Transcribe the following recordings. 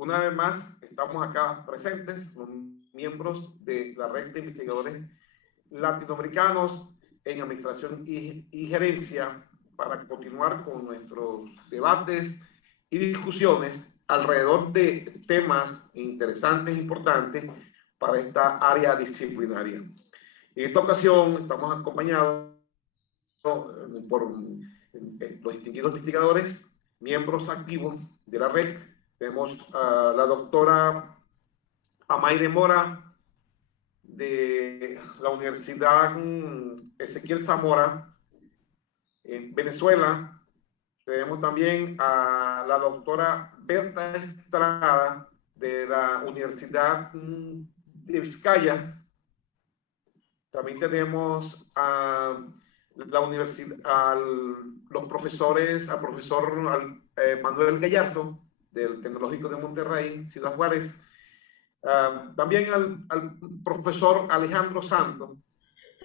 una vez más estamos acá presentes, son miembros de la red de investigadores latinoamericanos en administración y gerencia para continuar con nuestros debates y discusiones alrededor de temas interesantes e importantes para esta área disciplinaria. En esta ocasión estamos acompañados por los distinguidos investigadores, miembros activos de la red. Tenemos a la doctora Amaide Mora, de la Universidad Ezequiel Zamora, en Venezuela. Tenemos también a la doctora Berta Estrada, de la Universidad de Vizcaya. También tenemos a la universidad, los profesores, al profesor Manuel Gallarzo, del Tecnológico de Monterrey, Ciudad Juárez. También al profesor Alejandro Santos,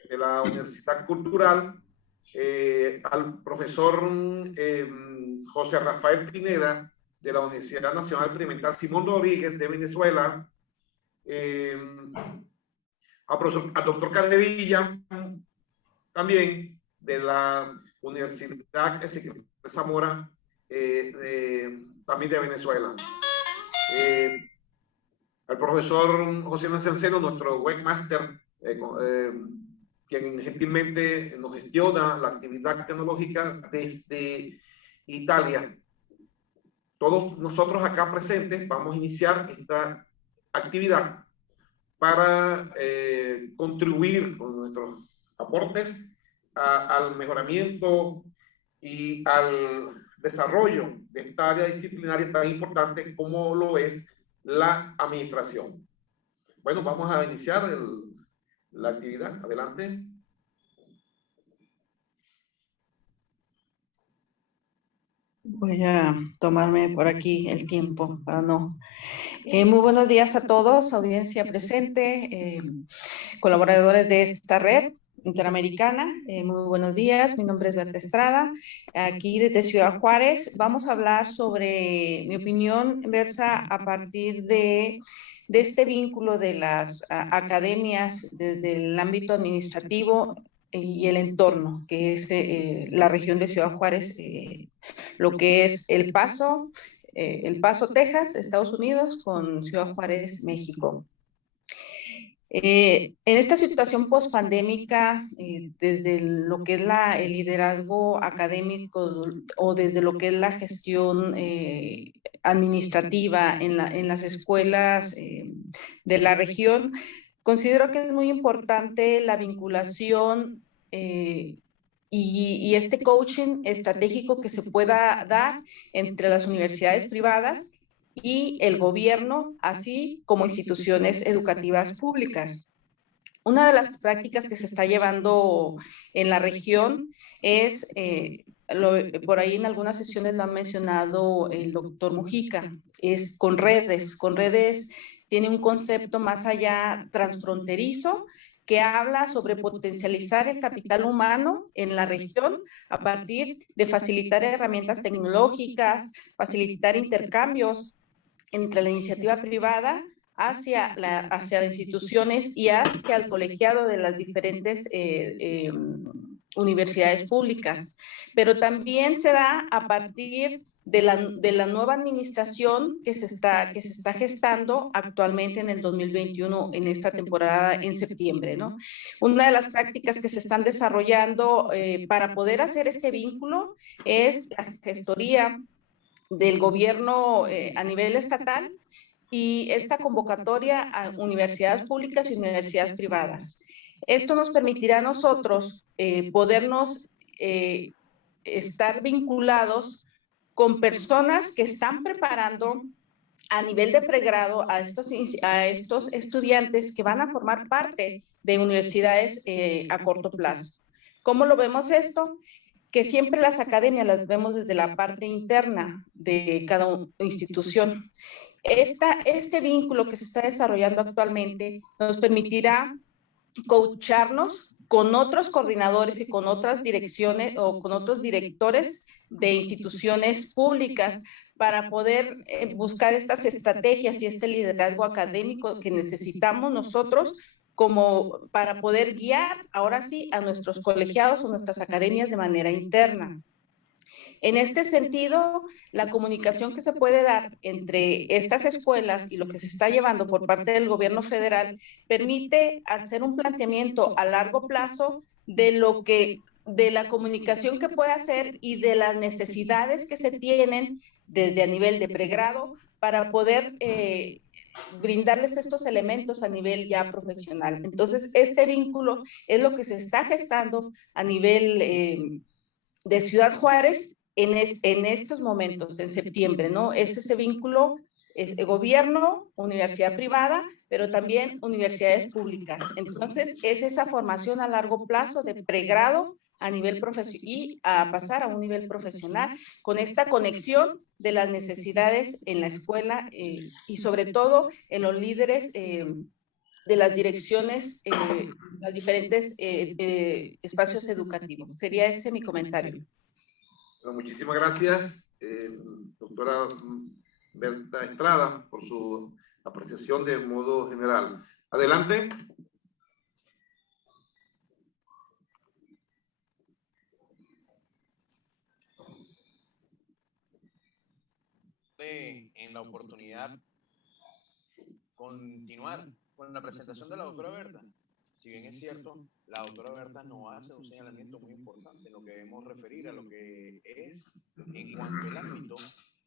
de la Universidad Cultural, al profesor José Rafael Pineda, de la Universidad Nacional Experimental Simón Rodríguez, de Venezuela, al doctor Calderilla, también de la Universidad Ezequiel Zamora, también de Venezuela. Al profesor José Nazanceno, nuestro webmaster, quien gentilmente nos gestiona la actividad tecnológica desde Italia. Todos nosotros acá presentes vamos a iniciar esta actividad para contribuir con nuestros aportes al mejoramiento y al desarrollo de esta área disciplinaria tan importante como lo es la administración. Bueno, vamos a iniciar la actividad. Adelante. Voy a tomarme por aquí el tiempo para no... muy buenos días a todos, audiencia presente, colaboradores de esta red interamericana. Muy buenos días, mi nombre es Berta Estrada, aquí desde Ciudad Juárez. Vamos a hablar sobre, mi opinión versa a partir de este vínculo de las academias desde el ámbito administrativo y el entorno, que es la región de Ciudad Juárez, lo que es El Paso, Texas, Estados Unidos, con Ciudad Juárez, México. En esta situación post-pandémica, desde lo que es el liderazgo académico o desde lo que es la gestión administrativa en las escuelas de la región, considero que es muy importante la vinculación y este coaching estratégico que se pueda dar entre las universidades privadas y el gobierno, así como instituciones educativas públicas. Una de las prácticas que se está llevando en la región es, por ahí en algunas sesiones lo ha mencionado el doctor Mujica, es con redes. Con redes tiene un concepto más allá transfronterizo, que habla sobre potencializar el capital humano en la región a partir de facilitar herramientas tecnológicas, facilitar intercambios entre la iniciativa privada hacia las instituciones y hacia el colegiado de las diferentes universidades públicas. Pero también se da a partir de la nueva administración que se está gestando actualmente en el 2021, en esta temporada en septiembre, ¿no? Una de las prácticas que se están desarrollando para poder hacer este vínculo es la gestoría del gobierno a nivel estatal y esta convocatoria a universidades públicas y universidades privadas. Esto nos permitirá a nosotros podernos estar vinculados con personas que están preparando a nivel de pregrado a estos estudiantes que van a formar parte de universidades a corto plazo. ¿Cómo lo vemos esto? Que siempre las academias las vemos desde la parte interna de cada institución. Este vínculo que se está desarrollando actualmente nos permitirá coacharnos con otros coordinadores y con otras direcciones o con otros directores de instituciones públicas para poder buscar estas estrategias y este liderazgo académico que necesitamos nosotros como para poder guiar ahora sí a nuestros colegiados o nuestras academias de manera interna. En este sentido, la comunicación que se puede dar entre estas escuelas y lo que se está llevando por parte del gobierno federal permite hacer un planteamiento a largo plazo de la comunicación que puede hacer y de las necesidades que se tienen desde a nivel de pregrado para poder brindarles estos elementos a nivel ya profesional. Entonces, este vínculo es lo que se está gestando a nivel de Ciudad Juárez en estos momentos, en septiembre, ¿no? Es ese vínculo gobierno, universidad privada, pero también universidades públicas. Entonces, es esa formación a largo plazo de pregrado a nivel profesional y a pasar a un nivel profesional con esta conexión de las necesidades en la escuela y sobre todo en los líderes de las direcciones, los diferentes espacios educativos. Sería ese mi comentario. Bueno, muchísimas gracias, doctora Berta Estrada, por su apreciación de modo general. Adelante. En la oportunidad continuar con la presentación de la doctora Berta. Si bien es cierto, la doctora Berta nos hace un señalamiento muy importante en lo que debemos referir a lo que es en cuanto al ámbito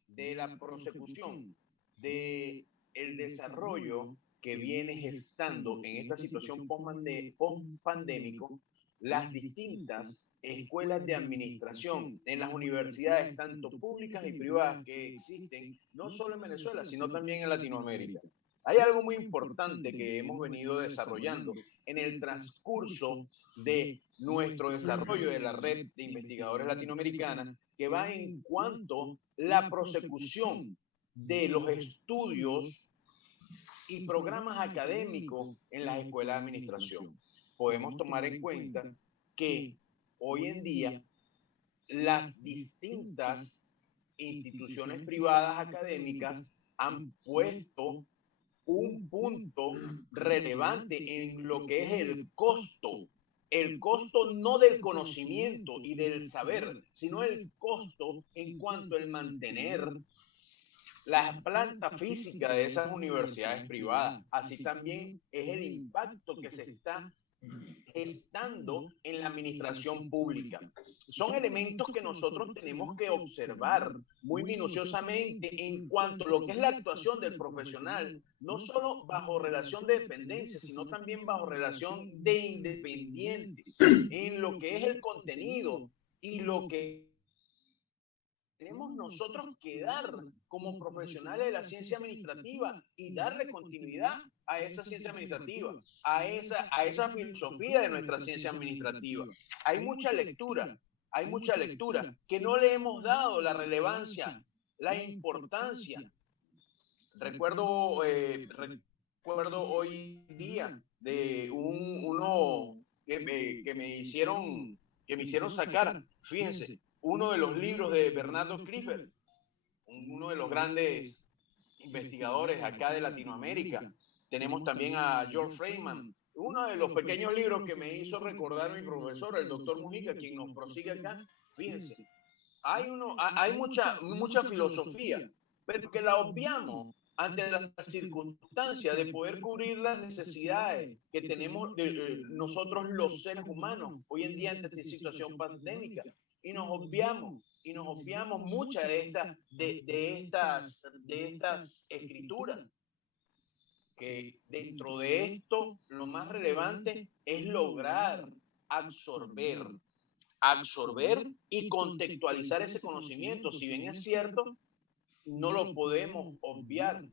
de la prosecución del desarrollo que viene gestando en esta situación post-pandémico las distintas escuelas de administración en las universidades, tanto públicas y privadas, que existen no solo en Venezuela, sino también en Latinoamérica. Hay algo muy importante que hemos venido desarrollando en el transcurso de nuestro desarrollo de la red de investigadores latinoamericanas, que va en cuanto a la prosecución de los estudios y programas académicos en las escuelas de administración. Podemos tomar en cuenta que hoy en día las distintas instituciones privadas académicas han puesto un punto relevante en lo que es el costo no del conocimiento y del saber, sino el costo en cuanto al mantener la planta física de esas universidades privadas. Así también es el impacto que se está gestando en la administración pública. Son elementos que nosotros tenemos que observar muy minuciosamente en cuanto a lo que es la actuación del profesional, no solo bajo relación de dependencia, sino también bajo relación de independiente, en lo que es el contenido y lo que tenemos nosotros que dar como profesionales de la ciencia administrativa y darle continuidad a esa ciencia administrativa, a esa filosofía de nuestra ciencia administrativa. Hay mucha lectura que no le hemos dado la relevancia, la importancia. Recuerdo hoy día de uno que me hicieron sacar, fíjense, uno de los libros de Bernardo Clifford, uno de los grandes investigadores acá de Latinoamérica. Tenemos también a George Freeman, uno de los pequeños libros que me hizo recordar mi profesor, el doctor Mujica, quien nos prosigue acá. Fíjense, hay mucha filosofía, pero que la obviamos ante las circunstancias de poder cubrir las necesidades que tenemos nosotros los seres humanos hoy en día ante esta situación pandémica, y nos obviamos muchas de estas escrituras, que dentro de esto lo más relevante es lograr absorber y contextualizar ese conocimiento. Si bien es cierto, no lo podemos obviar.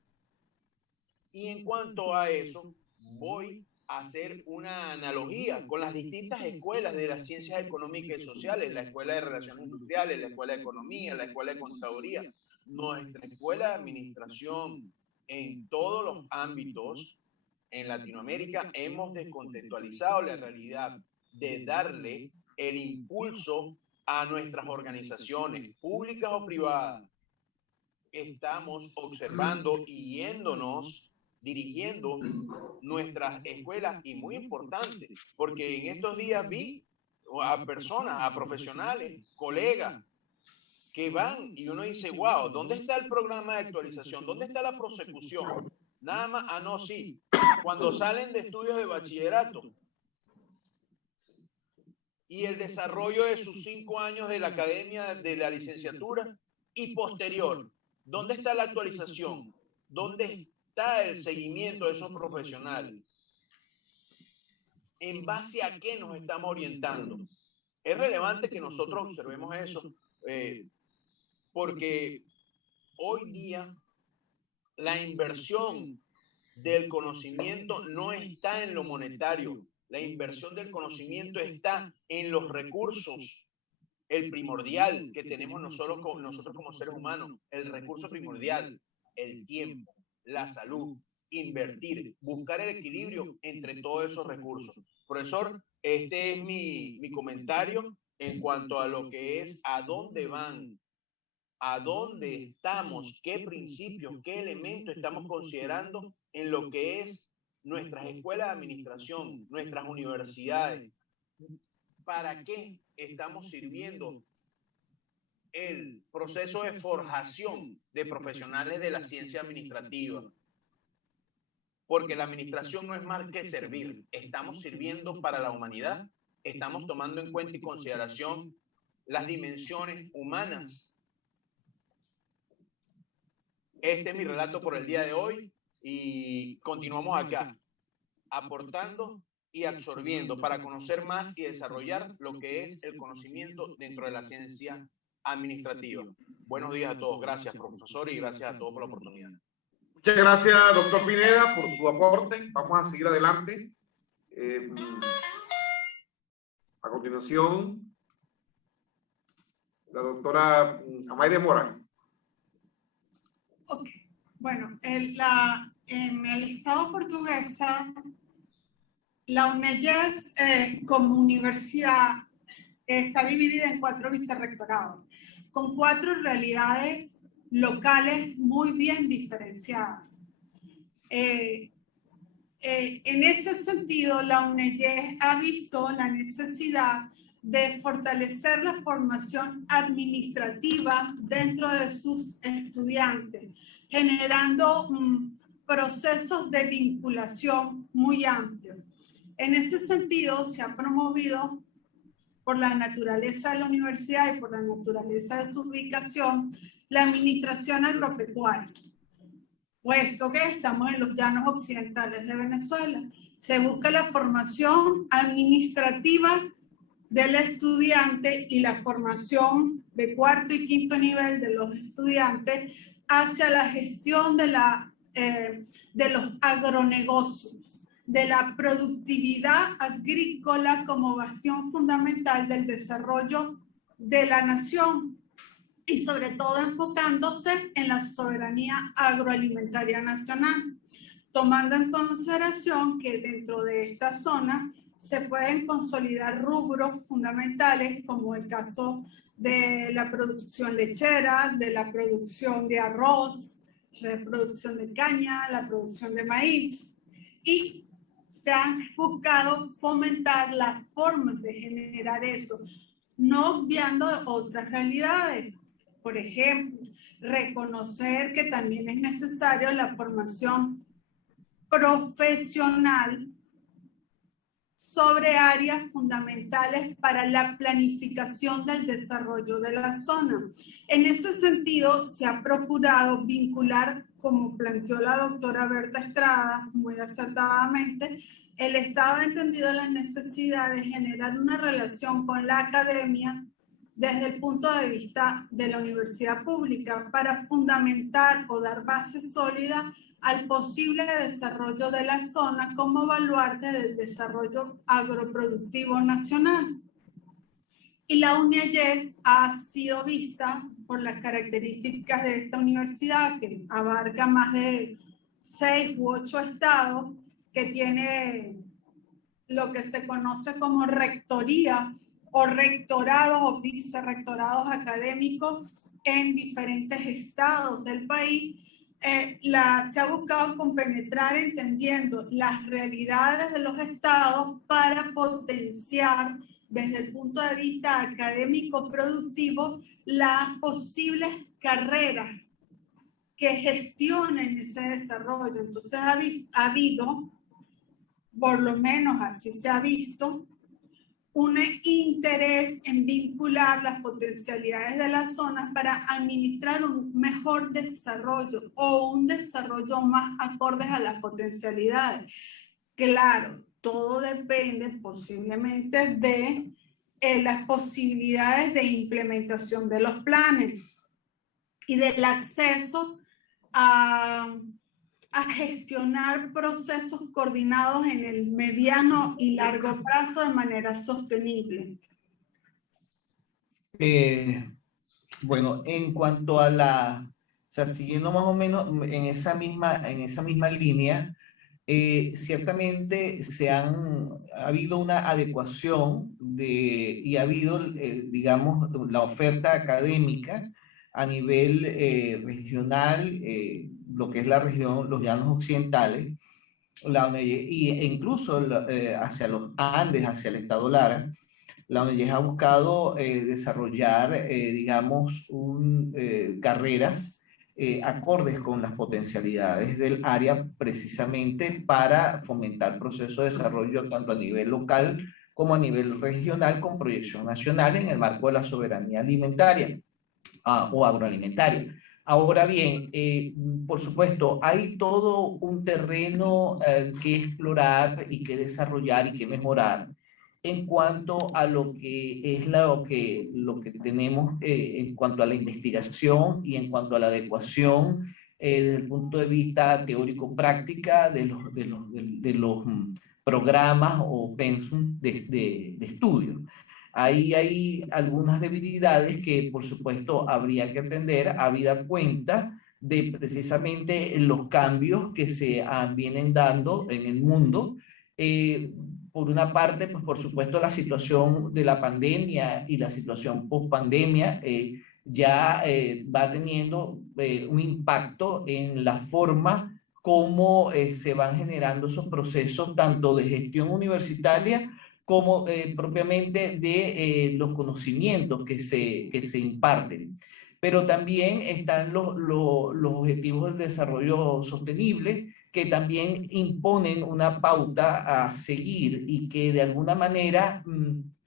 Y en cuanto a eso, voy a hacer una analogía con las distintas escuelas de las ciencias económicas y sociales, la Escuela de Relaciones Industriales, la Escuela de Economía, la Escuela de Contaduría. Nuestra Escuela de Administración, en todos los ámbitos, en Latinoamérica, hemos descontextualizado la realidad de darle el impulso a nuestras organizaciones, públicas o privadas, estamos observando y yéndonos, dirigiendo nuestras escuelas, y muy importante, porque en estos días vi a personas, a profesionales, colegas, que van y uno dice, wow, ¿dónde está el programa de actualización? ¿Dónde está la prosecución? Nada más, no, sí, cuando salen de estudios de bachillerato y el desarrollo de sus 5 años de la academia, de la licenciatura y posterior, ¿dónde está la actualización? ¿Dónde está el seguimiento de esos profesionales? ¿En base a qué nos estamos orientando? Es relevante que nosotros observemos eso, porque hoy día la inversión del conocimiento no está en lo monetario, la inversión del conocimiento está en los recursos, el primordial que tenemos nosotros como seres humanos, el recurso primordial, el tiempo, la salud, invertir, buscar el equilibrio entre todos esos recursos. Profesor, este es mi comentario en cuanto a lo que es a dónde van, a dónde estamos, qué principios, qué elementos estamos considerando en lo que es nuestras escuelas de administración, nuestras universidades. ¿Para qué estamos sirviendo el proceso de forjación de profesionales de la ciencia administrativa? Porque la administración no es más que servir. Estamos sirviendo para la humanidad, estamos tomando en cuenta y consideración las dimensiones humanas. Este es mi relato por el día de hoy y continuamos acá, aportando y absorbiendo para conocer más y desarrollar lo que es el conocimiento dentro de la ciencia administrativa. Buenos días a todos. Gracias, profesor, y gracias a todos por la oportunidad. Muchas gracias, doctor Pineda, por su aporte. Vamos a seguir adelante. A continuación, la doctora Amaire Mora. Ok, bueno, en el Estado portuguesa, la UNEYES como universidad está dividida en 4 vicerrectorados, con 4 realidades locales muy bien diferenciadas. En ese sentido, la UNEYES ha visto la necesidad de fortalecer la formación administrativa dentro de sus estudiantes, generando procesos de vinculación muy amplios. En ese sentido, se ha promovido, por la naturaleza de la universidad y por la naturaleza de su ubicación, la administración agropecuaria. Puesto que estamos en los llanos occidentales de Venezuela, se busca la formación administrativa del estudiante y la formación de 4º y 5º nivel de los estudiantes hacia la gestión de los agronegocios, de la productividad agrícola como bastión fundamental del desarrollo de la nación y sobre todo enfocándose en la soberanía agroalimentaria nacional, tomando en consideración que dentro de esta zona se pueden consolidar rubros fundamentales como el caso de la producción lechera, de la producción de arroz, la producción de caña, la producción de maíz, y se han buscado fomentar las formas de generar eso, no obviando otras realidades. Por ejemplo, reconocer que también es necesario la formación profesional sobre áreas fundamentales para la planificación del desarrollo de la zona. En ese sentido, se ha procurado vincular, como planteó la doctora Berta Estrada, muy acertadamente, el Estado ha entendido la necesidad de generar una relación con la academia desde el punto de vista de la universidad pública para fundamentar o dar base sólida al posible desarrollo de la zona como baluarte del desarrollo agroproductivo nacional. Y la UNEYES ha sido vista por las características de esta universidad, que abarca más de 6 u 8 estados, que tiene lo que se conoce como rectoría o rectorados o vicerrectorados académicos en diferentes estados del país. Se ha buscado compenetrar entendiendo las realidades de los estados para potenciar desde el punto de vista académico productivo las posibles carreras que gestionen ese desarrollo. Entonces ha habido, por lo menos así se ha visto, un interés en vincular las potencialidades de las zonas para administrar un mejor desarrollo o un desarrollo más acordes a las potencialidades. Claro, todo depende posiblemente de las posibilidades de implementación de los planes y del acceso a gestionar procesos coordinados en el mediano y largo plazo de manera sostenible. Bueno, en cuanto a o sea, siguiendo más o menos en esa misma línea, ciertamente ha habido una adecuación y ha habido, digamos, la oferta académica a nivel regional, lo que es la región, los llanos occidentales, e incluso hacia los Andes, hacia el estado Lara. La ONG ha buscado desarrollar, digamos, carreras acordes con las potencialidades del área, precisamente para fomentar procesos de desarrollo tanto a nivel local como a nivel regional, con proyección nacional en el marco de la soberanía alimentaria o agroalimentaria. Ahora bien, por supuesto, hay todo un terreno que explorar y que desarrollar y que mejorar en cuanto a lo que es lo que tenemos en cuanto a la investigación y en cuanto a la adecuación desde el punto de vista teórico-práctica de los programas o pensum de estudio. Ahí hay algunas debilidades que, por supuesto, habría que atender, habida cuenta de precisamente los cambios que se vienen dando en el mundo. Por una parte, pues por supuesto, la situación de la pandemia y la situación post-pandemia ya va teniendo un impacto en la forma como se van generando esos procesos, tanto de gestión universitaria como propiamente de los conocimientos que se imparten. Pero también están los objetivos del desarrollo sostenible, que también imponen una pauta a seguir y que de alguna manera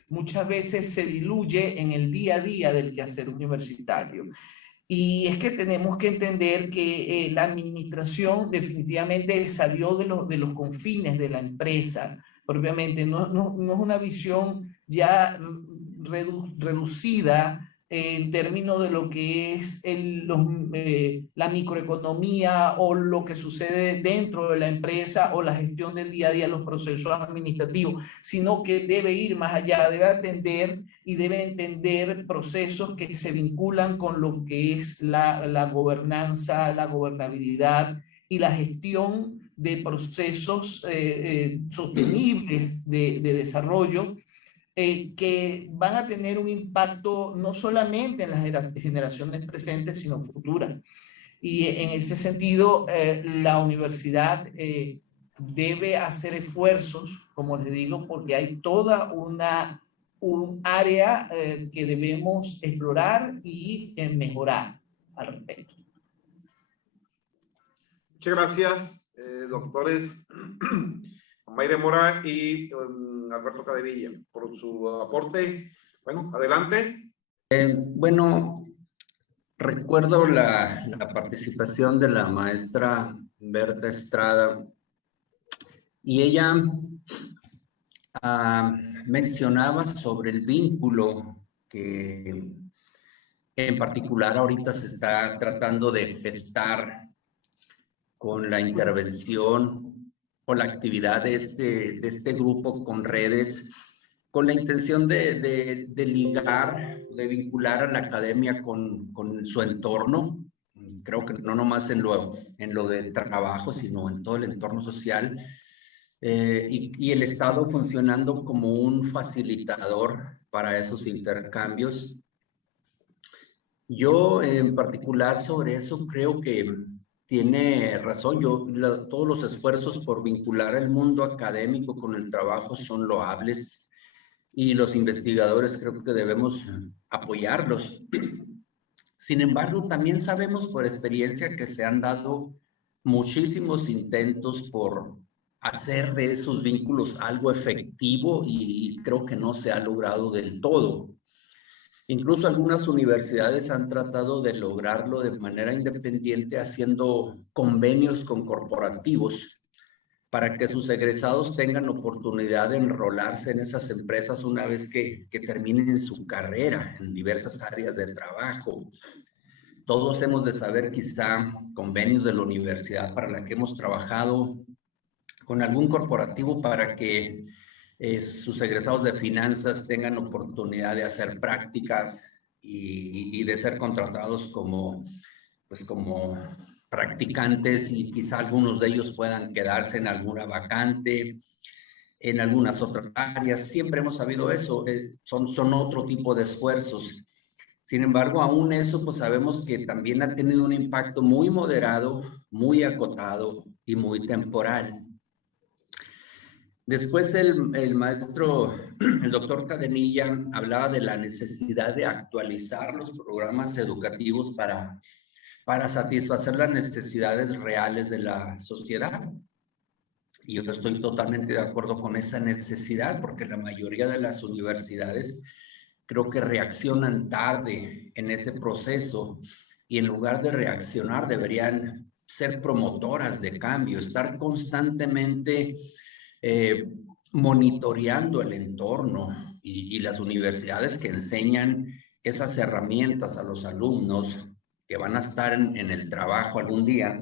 muchas veces se diluye en el día a día del quehacer universitario. Y es que tenemos que entender que la administración definitivamente salió de los confines de la empresa, propiamente, no es una visión ya reducida en términos de lo que es la microeconomía o lo que sucede dentro de la empresa o la gestión del día a día, los procesos administrativos, sino que debe ir más allá, debe atender y debe entender procesos que se vinculan con lo que es la gobernanza, la gobernabilidad y la gestión de procesos sostenibles de desarrollo, que van a tener un impacto no solamente en las generaciones presentes, sino futuras. Y en ese sentido, la universidad debe hacer esfuerzos, como les digo, porque hay toda un área que debemos explorar y mejorar al respecto. Muchas gracias, doctores Mayre Mora y Alberto Cadevilla, por su aporte. Bueno, adelante. Bueno, recuerdo la participación de la maestra Berta Estrada y ella mencionaba sobre el vínculo que en particular ahorita se está tratando de gestar con la intervención o la actividad de este grupo con redes, con la intención de ligar, de vincular a la academia con su entorno. Creo que no nomás en lo de trabajo, sino en todo el entorno social, y el Estado funcionando como un facilitador para esos intercambios. Yo en particular sobre eso creo que tiene razón. Todos los esfuerzos por vincular el mundo académico con el trabajo son loables y los investigadores creo que debemos apoyarlos. Sin embargo, también sabemos por experiencia que se han dado muchísimos intentos por hacer de esos vínculos algo efectivo y creo que no se ha logrado del todo. Incluso algunas universidades han tratado de lograrlo de manera independiente haciendo convenios con corporativos para que sus egresados tengan oportunidad de enrolarse en esas empresas una vez que terminen su carrera en diversas áreas de trabajo. Todos hemos de saber quizá convenios de la universidad para la que hemos trabajado con algún corporativo para que sus egresados de finanzas tengan oportunidad de hacer prácticas y de ser contratados como practicantes y quizá algunos de ellos puedan quedarse en alguna vacante, en algunas otras áreas. Siempre hemos sabido eso, son otro tipo de esfuerzos. Sin embargo, aún eso, pues sabemos que también ha tenido un impacto muy moderado, muy acotado y muy temporal. Después el maestro, el doctor Cadenilla, hablaba de la necesidad de actualizar los programas educativos para satisfacer las necesidades reales de la sociedad. Y yo estoy totalmente de acuerdo con esa necesidad, porque la mayoría de las universidades creo que reaccionan tarde en ese proceso y en lugar de reaccionar deberían ser promotoras de cambio, estar constantemente monitoreando el entorno y las universidades que enseñan esas herramientas a los alumnos que van a estar en el trabajo algún día,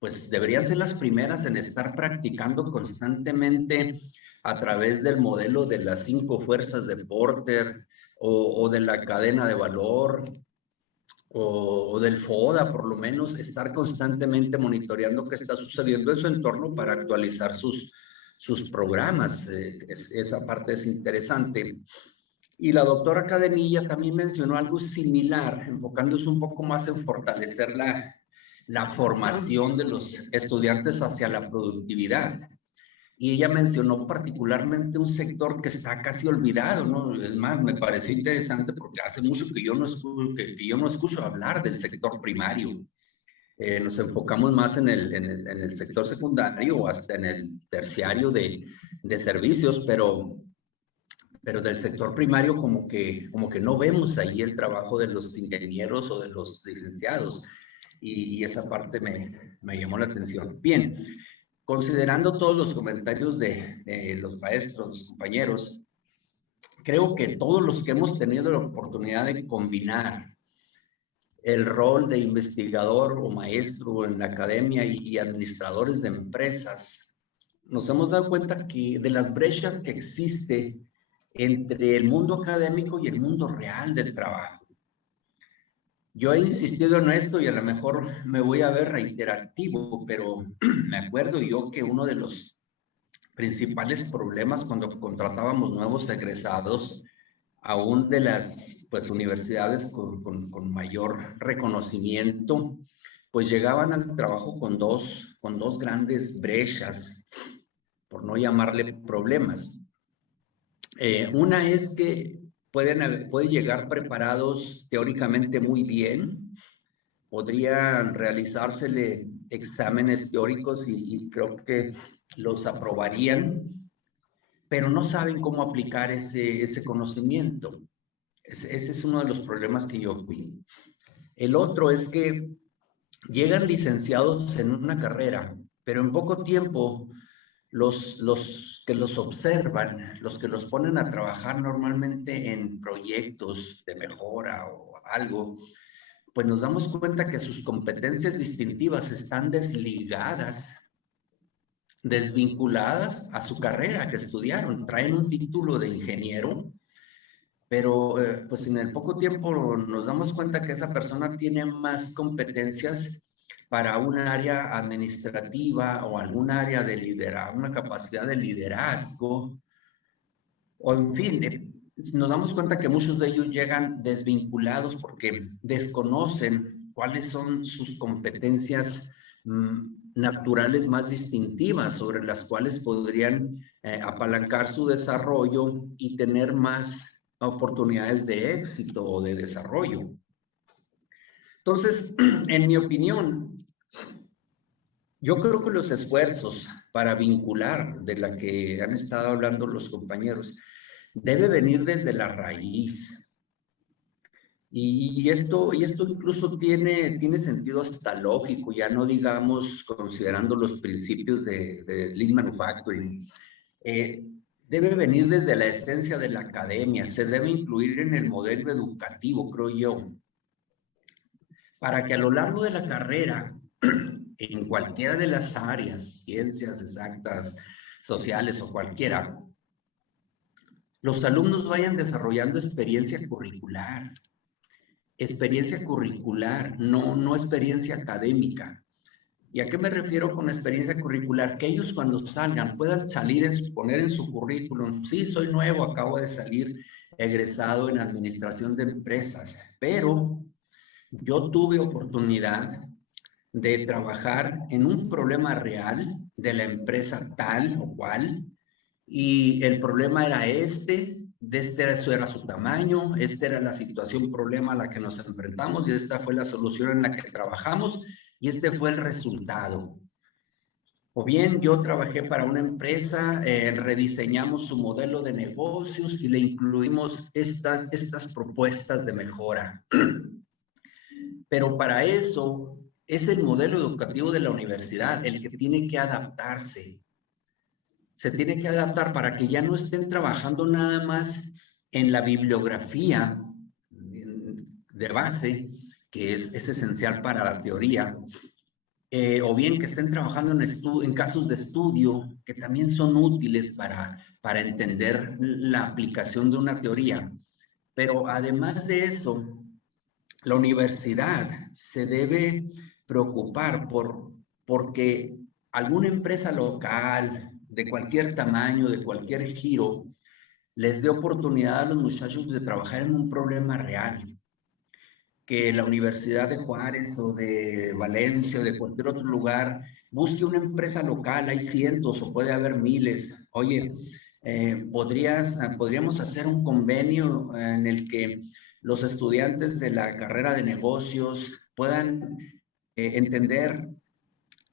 pues deberían ser las primeras en estar practicando constantemente a través del modelo de las 5 fuerzas de Porter o de la cadena de valor o del FODA, por lo menos, estar constantemente monitoreando qué está sucediendo en su entorno para actualizar sus programas. Esa parte es interesante. Y la doctora Cadenilla también mencionó algo similar, enfocándose un poco más en fortalecer la formación de los estudiantes hacia la productividad. Y ella mencionó particularmente un sector que está casi olvidado, ¿no? Es más, me pareció interesante porque hace mucho que yo no escucho hablar del sector primario. Nos enfocamos más en el sector secundario o hasta en el terciario de servicios, pero del sector primario como que no vemos ahí el trabajo de los ingenieros o de los licenciados. Y esa parte me llamó la atención. Bien, considerando todos los comentarios de los maestros, los compañeros, creo que todos los que hemos tenido la oportunidad de combinar el rol de investigador o maestro en la academia y administradores de empresas, nos hemos dado cuenta que de las brechas que existe entre el mundo académico y el mundo real del trabajo. Yo he insistido en esto y a lo mejor me voy a ver reiterativo, pero me acuerdo yo que uno de los principales problemas cuando contratábamos nuevos egresados, aún de las universidades con mayor reconocimiento, pues llegaban al trabajo con dos grandes brechas, por no llamarle problemas. Una es que pueden llegar preparados teóricamente muy bien, podrían realizársele exámenes teóricos y creo que los aprobarían, pero no saben cómo aplicar ese conocimiento. Ese es uno de los problemas que yo vi. El otro es que llegan licenciados en una carrera, pero en poco tiempo los que los observan, los que los ponen a trabajar normalmente en proyectos de mejora o algo, pues nos damos cuenta que sus competencias distintivas están desvinculadas a su carrera que estudiaron. Traen un título de ingeniero, pero pues en el poco tiempo nos damos cuenta que esa persona tiene más competencias para un área administrativa o algún área de liderazgo, una capacidad de liderazgo, o en fin, nos damos cuenta que muchos de ellos llegan desvinculados porque desconocen cuáles son sus competencias naturales más distintivas sobre las cuales podrían apalancar su desarrollo y tener más oportunidades de éxito o de desarrollo. Entonces, en mi opinión, yo creo que los esfuerzos para vincular, de la que han estado hablando los compañeros, debe venir desde la raíz. Y esto incluso tiene sentido hasta lógico, ya no digamos considerando los principios de Lean Manufacturing. Debe venir desde la esencia de la academia, se debe incluir en el modelo educativo, creo yo, para que a lo largo de la carrera, en cualquiera de las áreas, ciencias exactas, sociales o cualquiera, los alumnos vayan desarrollando experiencia curricular, no experiencia académica. ¿Y a qué me refiero con experiencia curricular? Que ellos cuando salgan puedan poner en su currículum, sí, soy nuevo, acabo de salir egresado en administración de empresas, pero yo tuve oportunidad de trabajar en un problema real de la empresa tal o cual, y el problema era eso era su tamaño, esta era la situación, problema a la que nos enfrentamos, y esta fue la solución en la que trabajamos, y este fue el resultado. O bien, yo trabajé para una empresa, rediseñamos su modelo de negocios y le incluimos estas propuestas de mejora. Pero para eso es el modelo educativo de la universidad el que tiene que adaptarse. Se tiene que adaptar para que ya no estén trabajando nada más en la bibliografía de base, que es esencial para la teoría, o bien que estén trabajando en casos de estudio que también son útiles para entender la aplicación de una teoría. Pero además de eso, la universidad se debe preocupar porque alguna empresa local, de cualquier tamaño, de cualquier giro, les dé oportunidad a los muchachos de trabajar en un problema real. Que la Universidad de Juárez o de Valencia o de cualquier otro lugar busque una empresa local, hay cientos o puede haber miles. Oye, podríamos hacer un convenio en el que los estudiantes de la carrera de negocios puedan entender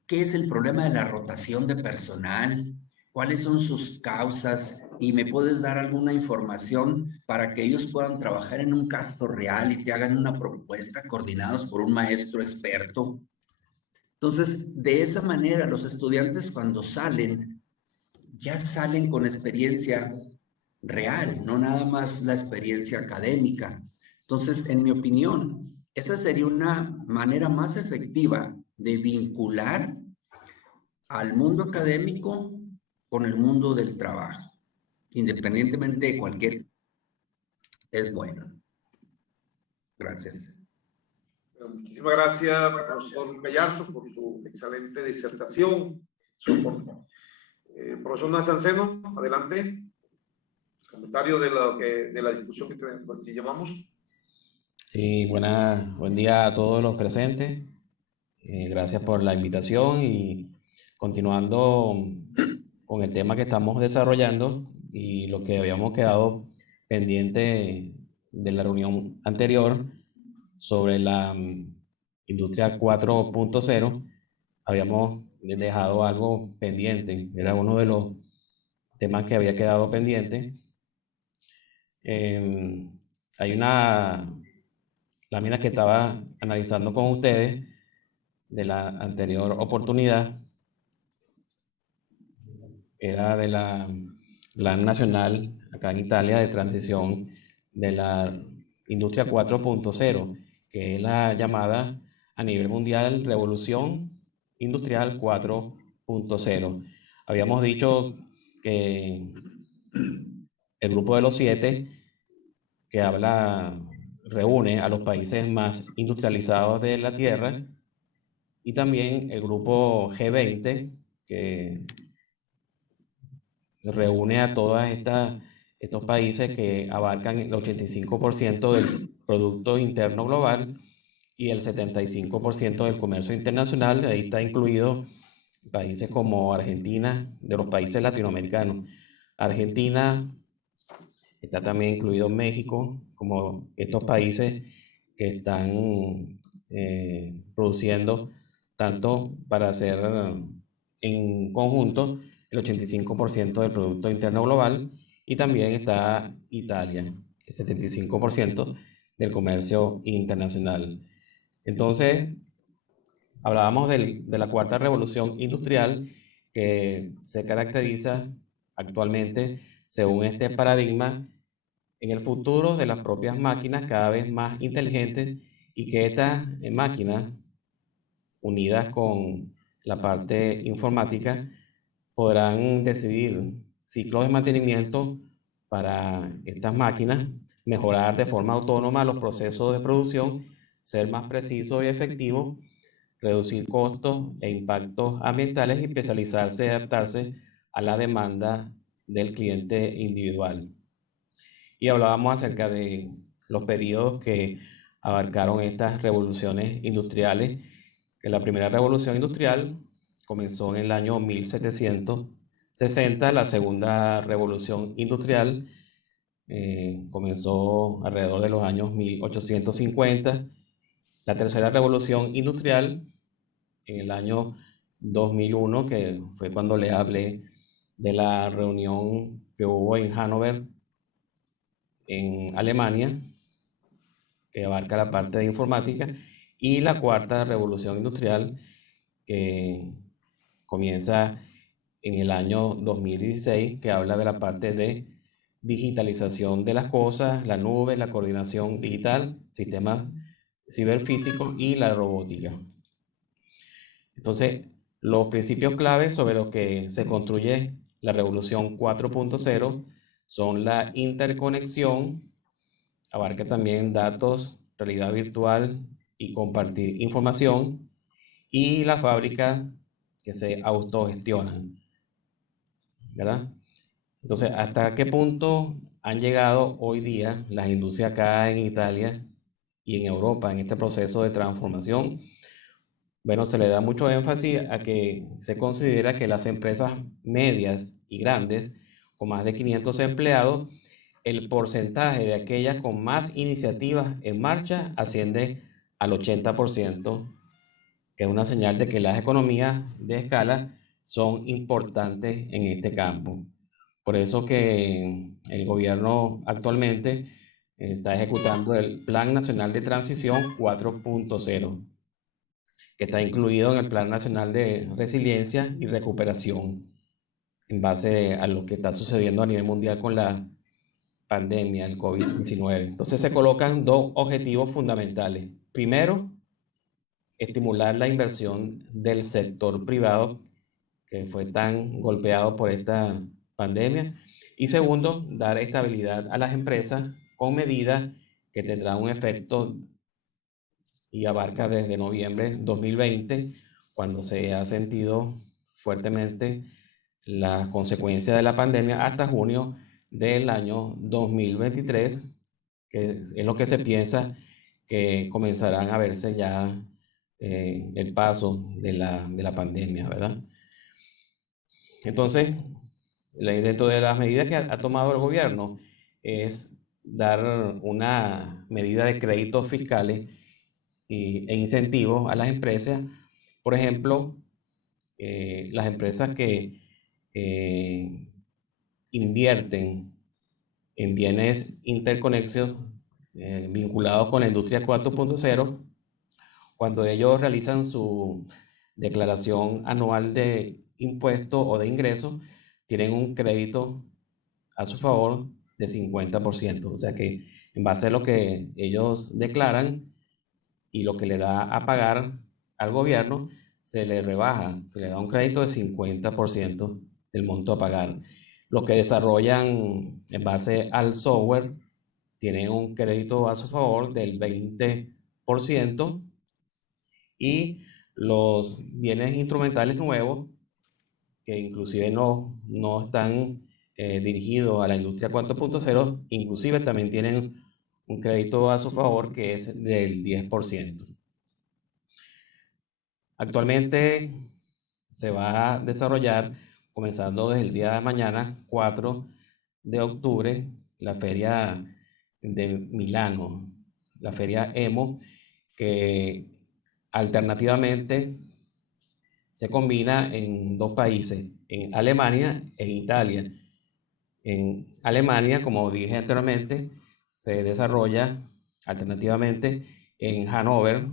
qué es el problema de la rotación de personal, cuáles son sus causas, y me puedes dar alguna información para que ellos puedan trabajar en un caso real y te hagan una propuesta coordinados por un maestro experto. Entonces, de esa manera, los estudiantes cuando salen, ya salen con experiencia real, no nada más la experiencia académica. Entonces, en mi opinión, esa sería una manera más efectiva de vincular al mundo académico con el mundo del trabajo, independientemente de cualquier. Es bueno. Gracias. Muchísimas gracias, profesor Gallarzo, por su excelente disertación. Profesor Nazanceno, adelante. Comentario de la discusión que llevamos. Sí, buen día a todos los presentes. Gracias por la invitación y continuando con el tema que estamos desarrollando y lo que habíamos quedado pendiente de la reunión anterior sobre la industria 4.0, habíamos dejado algo pendiente, era uno de los temas que había quedado pendiente. Hay una lámina que estaba analizando con ustedes de la anterior oportunidad, era de la Plan Nacional acá en Italia de transición de la industria 4.0, que es la llamada a nivel mundial Revolución Industrial 4.0. Habíamos dicho que el grupo de los 7, que reúne a los países más industrializados de la Tierra, y también el grupo G20, que reúne a todas estas estos países que abarcan el 85% del Producto Interno Global y el 75% del comercio internacional. Ahí está incluido países como Argentina, de los países latinoamericanos. Argentina, está también incluido México, como estos países que están produciendo tanto para hacer en conjunto el 85% del Producto Interno Global, y también está Italia, el 75% del comercio internacional. Entonces, hablábamos de la cuarta revolución industrial, que se caracteriza actualmente, según este paradigma, en el futuro de las propias máquinas cada vez más inteligentes, y que estas máquinas, unidas con la parte informática, podrán decidir ciclos de mantenimiento para estas máquinas, mejorar de forma autónoma los procesos de producción, ser más precisos y efectivos, reducir costos e impactos ambientales y especializarse y adaptarse a la demanda del cliente individual. Y hablábamos acerca de los periodos que abarcaron estas revoluciones industriales, que la primera revolución industrial comenzó en el año 1760, la segunda revolución industrial comenzó alrededor de los años 1850, la tercera revolución industrial en el año 2001, que fue cuando les hablé de la reunión que hubo en Hannover, en Alemania, que abarca la parte de informática, y la cuarta revolución industrial, que comienza en el año 2016, que habla de la parte de digitalización de las cosas, la nube, la coordinación digital, sistemas ciberfísicos y la robótica. Entonces, los principios claves sobre los que se construye la revolución 4.0 son la interconexión, abarca también datos, realidad virtual y compartir información, y las fábricas que se autogestionan, ¿verdad? Entonces, ¿hasta qué punto han llegado hoy día las industrias acá en Italia y en Europa en este proceso de transformación? Bueno, se le da mucho énfasis a que se considera que las empresas medias y grandes, con más de 500 empleados, el porcentaje de aquellas con más iniciativas en marcha asciende al 80%, que es una señal de que las economías de escala son importantes en este campo. Por eso que el gobierno actualmente está ejecutando el Plan Nacional de Transición 4.0, que está incluido en el Plan Nacional de Resiliencia y Recuperación, en base a lo que está sucediendo a nivel mundial con la pandemia, el COVID-19. Entonces se colocan dos objetivos fundamentales. Primero, estimular la inversión del sector privado, que fue tan golpeado por esta pandemia. Y segundo, dar estabilidad a las empresas con medidas que tendrán un efecto y abarca desde noviembre 2020, cuando se ha sentido fuertemente las consecuencias de la pandemia, hasta junio del año 2023, que es lo que se piensa que comenzarán a verse ya el paso de la pandemia, ¿verdad? Entonces, dentro de las medidas que ha tomado el gobierno es dar una medida de créditos fiscales e incentivos a las empresas. Por ejemplo, las empresas que invierten en bienes interconexos vinculados con la industria 4.0, cuando ellos realizan su declaración anual de impuestos o de ingresos, tienen un crédito a su favor de 50%. O sea que en base a lo que ellos declaran y lo que le da a pagar al gobierno, se le rebaja, se le da un crédito de 50% del monto a pagar. Los que desarrollan en base al software tienen un crédito a su favor del 20%, y los bienes instrumentales nuevos, que inclusive no están dirigido a la industria 4.0, inclusive también tienen un crédito a su favor que es del 10%. Actualmente se va a desarrollar, comenzando desde el día de mañana, 4 de octubre, la feria de Milano, la feria EMO, que alternativamente se combina en dos países, en Alemania e Italia. En Alemania, como dije anteriormente, se desarrolla alternativamente en Hannover,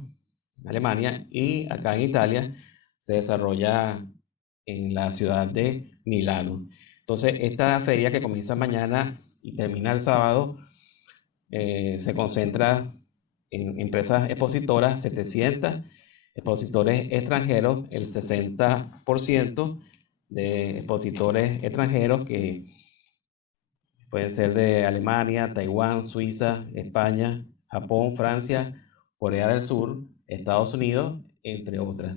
Alemania, y acá en Italia se desarrolla en la ciudad de Milano. Entonces, esta feria que comienza mañana y termina el sábado, se concentra en empresas expositoras, 700 expositores extranjeros, el 60% de expositores extranjeros que pueden ser de Alemania, Taiwán, Suiza, España, Japón, Francia, Corea del Sur, Estados Unidos, entre otras.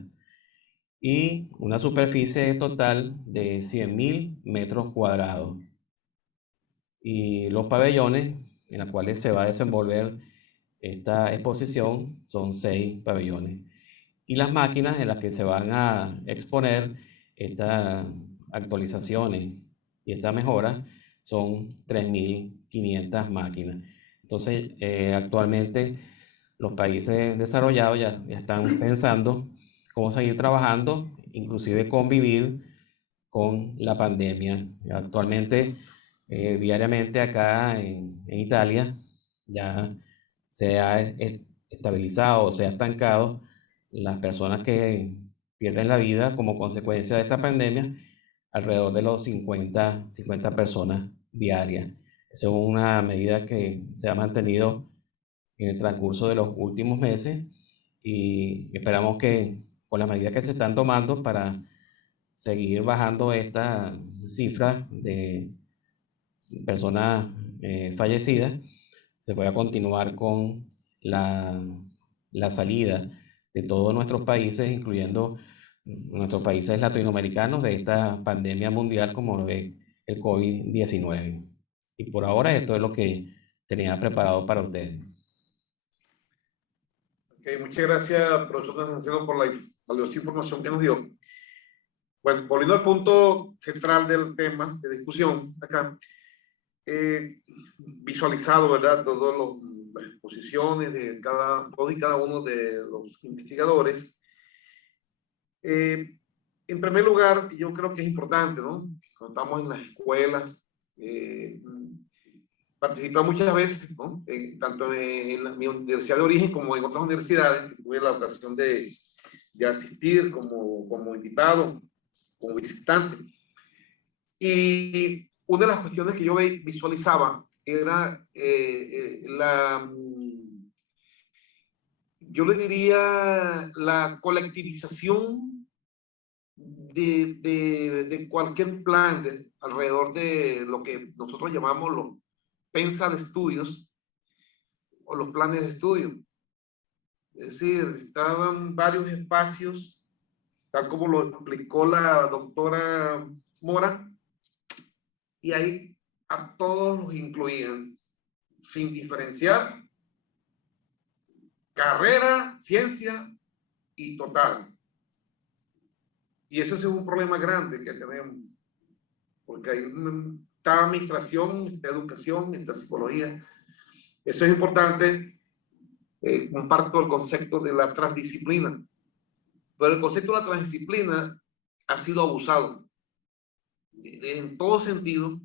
Y una superficie total de 100.000 metros cuadrados. Y los pabellones en los cuales se va a desenvolver esta exposición son 6 pabellones. Y las máquinas en las que se van a exponer estas actualizaciones y estas mejoras son 3.500 máquinas. Entonces, actualmente los países desarrollados ya están pensando cómo seguir trabajando, inclusive convivir con la pandemia. Actualmente, diariamente acá en Italia ya se ha estabilizado o se ha estancado las personas que pierden la vida como consecuencia de esta pandemia, alrededor de los 50 personas diarias. Esa es una medida que se ha mantenido en el transcurso de los últimos meses y esperamos que con las medidas que se están tomando para seguir bajando esta cifra de personas fallecidas, se pueda continuar con la salida de todos nuestros países, incluyendo nuestros países latinoamericanos, de esta pandemia mundial como lo es el COVID-19. Y por ahora esto es lo que tenía preparado para ustedes. Okay, muchas gracias, profesor Nazanceno, por la valiosa información que nos dio. Bueno, volviendo al punto central del tema de discusión acá, visualizado, ¿verdad? Todas las exposiciones de todos y cada uno de los investigadores. En primer lugar, yo creo que es importante, ¿no? Cuando estamos en las escuelas, participar muchas veces, ¿no? Tanto en mi universidad de origen como en otras universidades, que tuve la ocasión de asistir como invitado, como visitante. Y una de las cuestiones que yo visualizaba era yo le diría la colectivización de cualquier plan alrededor de lo que nosotros llamamos los pensas de estudios o los planes de estudio. Es decir, estaban varios espacios, tal como lo explicó la doctora Mora, y ahí a todos los incluían, sin diferenciar carrera, ciencia y total. Y eso es un problema grande que tenemos, porque hay está administración, está educación, está psicología. Eso es importante. Comparto el concepto de la transdisciplina, pero el concepto de la transdisciplina ha sido abusado en todo sentido,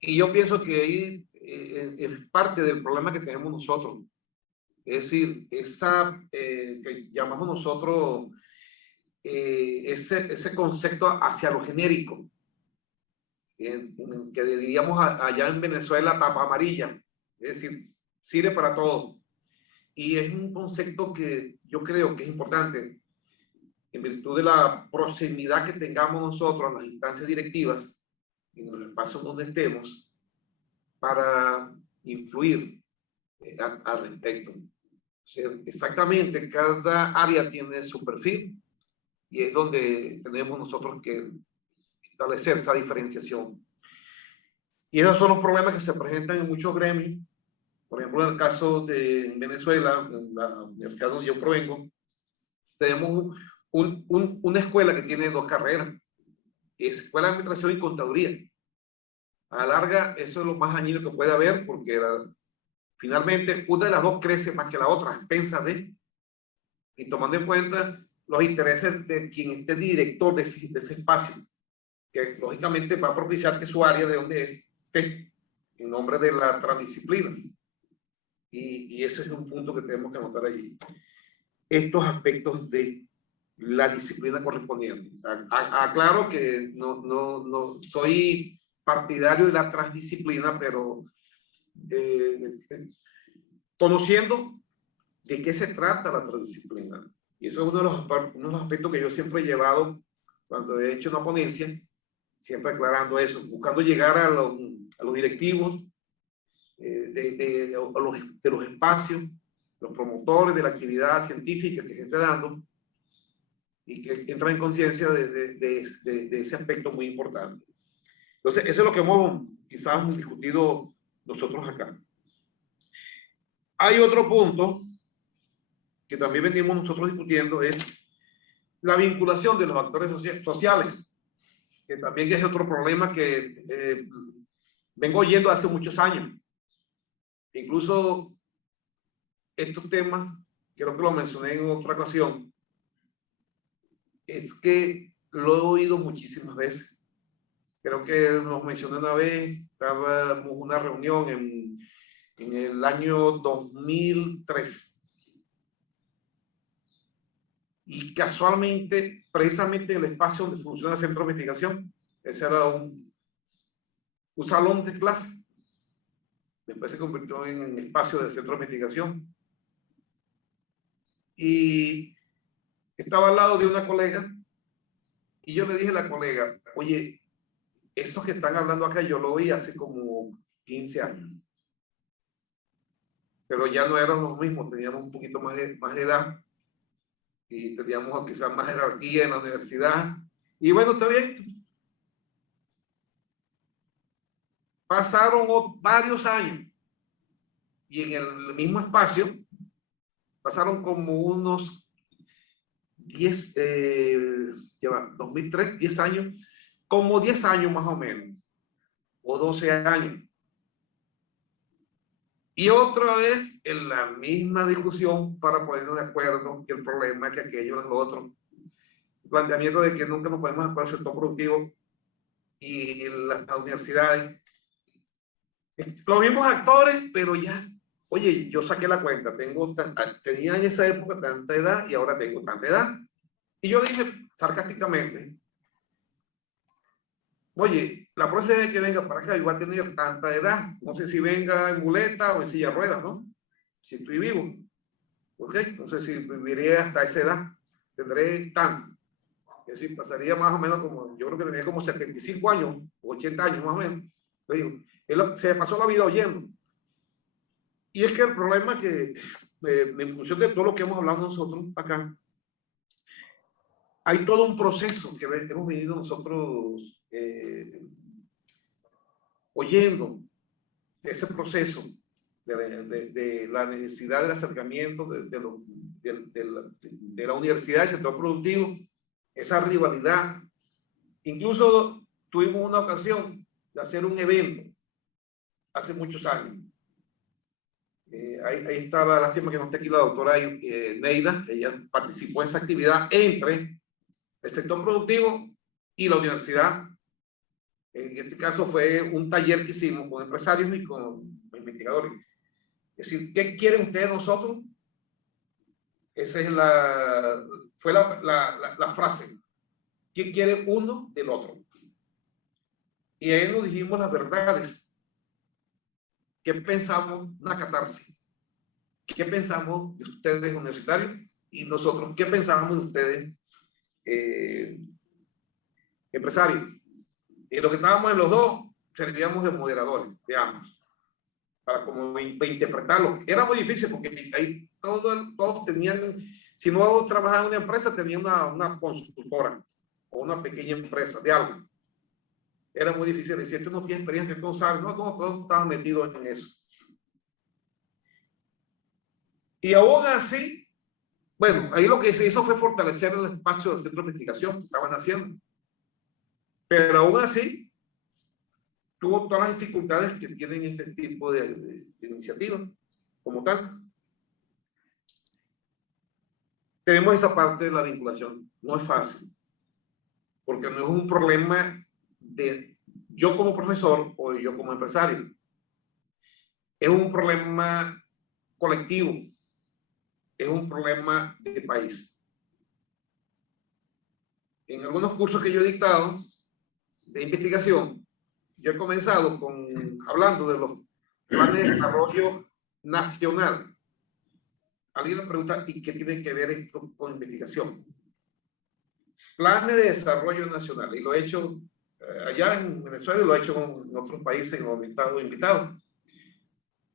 y yo pienso que ahí es parte del problema que tenemos nosotros. Es decir, esa que llamamos nosotros ese concepto hacia lo genérico, que diríamos allá en Venezuela tapa amarilla, es decir, sirve para todo. Y es un concepto que yo creo que es importante en virtud de la proximidad que tengamos nosotros en las instancias directivas, en los espacios donde estemos, para influir al respecto. O sea, exactamente, cada área tiene su perfil y es donde tenemos nosotros que establecer esa diferenciación. Y esos son los problemas que se presentan en muchos gremios. Por ejemplo, en el caso de Venezuela, en la universidad donde yo provengo, tenemos una escuela que tiene 2 carreras. Es Escuela de Administración y Contaduría. A la larga, eso es lo más dañino que puede haber, porque finalmente una de las dos crece más que la otra, a expensas de, y tomando en cuenta los intereses de quien esté director de ese espacio, que lógicamente va a propiciar que su área de donde esté en nombre de la transdisciplina. Y ese es un punto que tenemos que anotar allí. Estos aspectos de la disciplina correspondiente. Aclaro que no soy partidario de la transdisciplina, pero conociendo de qué se trata la transdisciplina. Y eso es uno de los aspectos que yo siempre he llevado cuando he hecho una ponencia, siempre aclarando eso, buscando llegar a los directivos de los espacios, los promotores de la actividad científica que se esté dando, y que entran en conciencia de ese aspecto muy importante. Entonces, eso es lo que hemos quizás discutido nosotros acá. Hay otro punto que también venimos nosotros discutiendo, es la vinculación de los actores sociales, que también es otro problema que vengo oyendo hace muchos años. Incluso estos temas, creo que lo mencioné en otra ocasión, es que lo he oído muchísimas veces. Creo que lo mencioné una vez, estábamos en una reunión en el año 2003. Y casualmente, precisamente en el espacio donde funciona el centro de investigación, ese era un salón de clase. Después se convirtió en el espacio del centro de investigación. Y estaba al lado de una colega, y yo le dije a la colega, oye, esos que están hablando acá yo lo oí hace como 15 años. Pero ya no eran los mismos, teníamos un poquito más de edad. Y teníamos quizás más jerarquía en la universidad. Y bueno, está bien. Pasaron varios años. Y en el mismo espacio, pasaron como unos 10, 2003, 10 años, como 10 años más o menos, o 12 años. Y otra vez en la misma discusión para ponernos de acuerdo que el problema es que aquello es lo otro. El planteamiento de que nunca nos podemos acuerdo del sector productivo y las universidades. Los mismos actores, pero ya, oye, yo saqué la cuenta, tenía en esa época tanta edad y ahora tengo tanta edad. Y yo dije sarcásticamente, oye, la próxima vez que venga para acá igual tener tanta edad. No sé si venga en muleta o en silla de ruedas, ¿no? Si estoy vivo. ¿Ok? No sé si viviré hasta esa edad. Tendré tanto. Es decir, pasaría más o menos como, yo creo que tendría como 75 años, 80 años más o menos. Digo, se pasó la vida oyendo. Y es que el problema es que, en función de todo lo que hemos hablado nosotros acá, hay todo un proceso que hemos venido nosotros oyendo, ese proceso de la necesidad del acercamiento de la universidad y el sector productivo, esa rivalidad. Incluso tuvimos una ocasión de hacer un evento hace muchos años. Ahí estaba, lástima que no esté aquí la doctora Neida, ella participó en esa actividad entre el sector productivo y la universidad. En este caso fue un taller que hicimos con empresarios y con investigadores. Es decir, ¿qué quieren ustedes de nosotros? Esa es fue la frase. ¿Qué quiere uno del otro? Y ahí nos dijimos las verdades. ¿Qué pensamos? Una catarsis. ¿Qué pensamos de ustedes universitarios? Y nosotros, ¿qué pensamos de ustedes empresarios? Y lo que estábamos en los dos, servíamos de moderadores, digamos, para como interpretarlo. Era muy difícil porque ahí todos tenían, si no trabajaban en una empresa, tenían una consultora o una pequeña empresa de algo. Era muy difícil decir, este no tiene experiencia, este no sabe, no, todos estaban metidos en eso. Y aún así, bueno, ahí lo que se hizo fue fortalecer el espacio del centro de investigación que estaban haciendo. Pero aún así, tuvo todas las dificultades que tienen este tipo de iniciativas, como tal. Tenemos esa parte de la vinculación. No es fácil, porque no es un problema de yo como profesor o yo como empresario. Es un problema colectivo. Es un problema de país. En algunos cursos que yo he dictado de investigación, yo he comenzado hablando de los planes de desarrollo nacional. Alguien me pregunta, ¿y qué tiene que ver esto con investigación? Planes de desarrollo nacional. Y lo he hecho allá en Venezuela y lo he hecho en otros países en los que he estado invitado.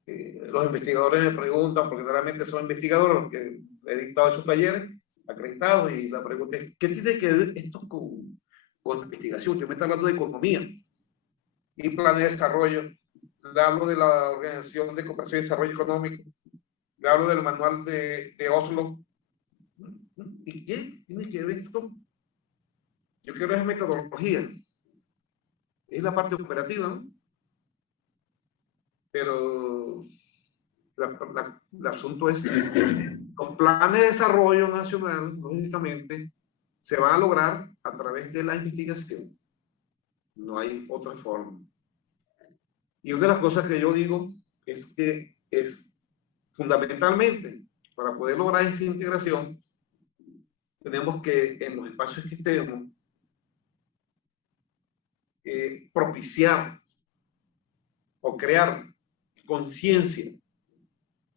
Los investigadores me preguntan, porque realmente son investigadores los que he dictado esos talleres acreditados, y la pregunta es, ¿qué tiene que ver esto con investigación? Usted me está hablando de economía y planes de desarrollo. Le hablo de la Organización de Cooperación y Desarrollo Económico. Le hablo del manual de Oslo. ¿Y qué tiene que ver esto? Yo quiero esa metodología. Es la parte operativa, ¿no? Pero el asunto es, con planes de desarrollo nacional, lógicamente, se va a lograr a través de la investigación. No hay otra forma. Y una de las cosas que yo digo es que es fundamentalmente, para poder lograr esa integración, tenemos que, en los espacios que estemos, propiciar o crear conciencia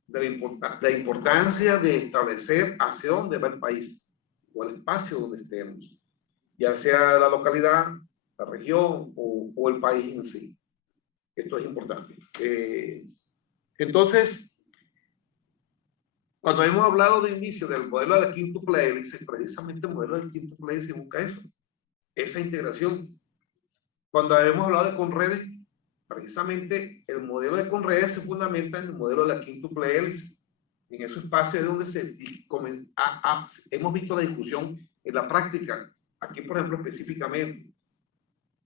de la importancia de establecer hacia dónde va el país o el espacio donde estemos, ya sea la localidad, la región o el país en sí. Esto es importante. Entonces, cuando hemos hablado de inicio del modelo de la quíntuple hélice, precisamente el modelo de la quíntuple hélice busca eso, esa integración. Cuando hemos hablado de Conredes, precisamente el modelo de Conredes se fundamenta en el modelo de la quíntuple hélice. En ese espacio es donde hemos visto la discusión en la práctica, aquí por ejemplo específicamente.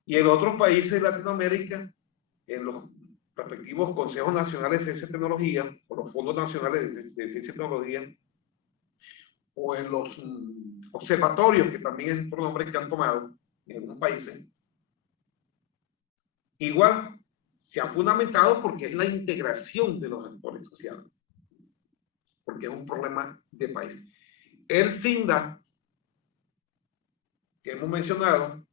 Y en otros países de Latinoamérica, en los respectivos consejos nacionales de ciencia y tecnología, o los fondos nacionales de ciencia y tecnología, o en los observatorios, que también es otro nombre que han tomado en algunos países, igual se ha fundamentado porque es la integración de los actores sociales, porque es un problema de país. El SINDA, que hemos mencionado,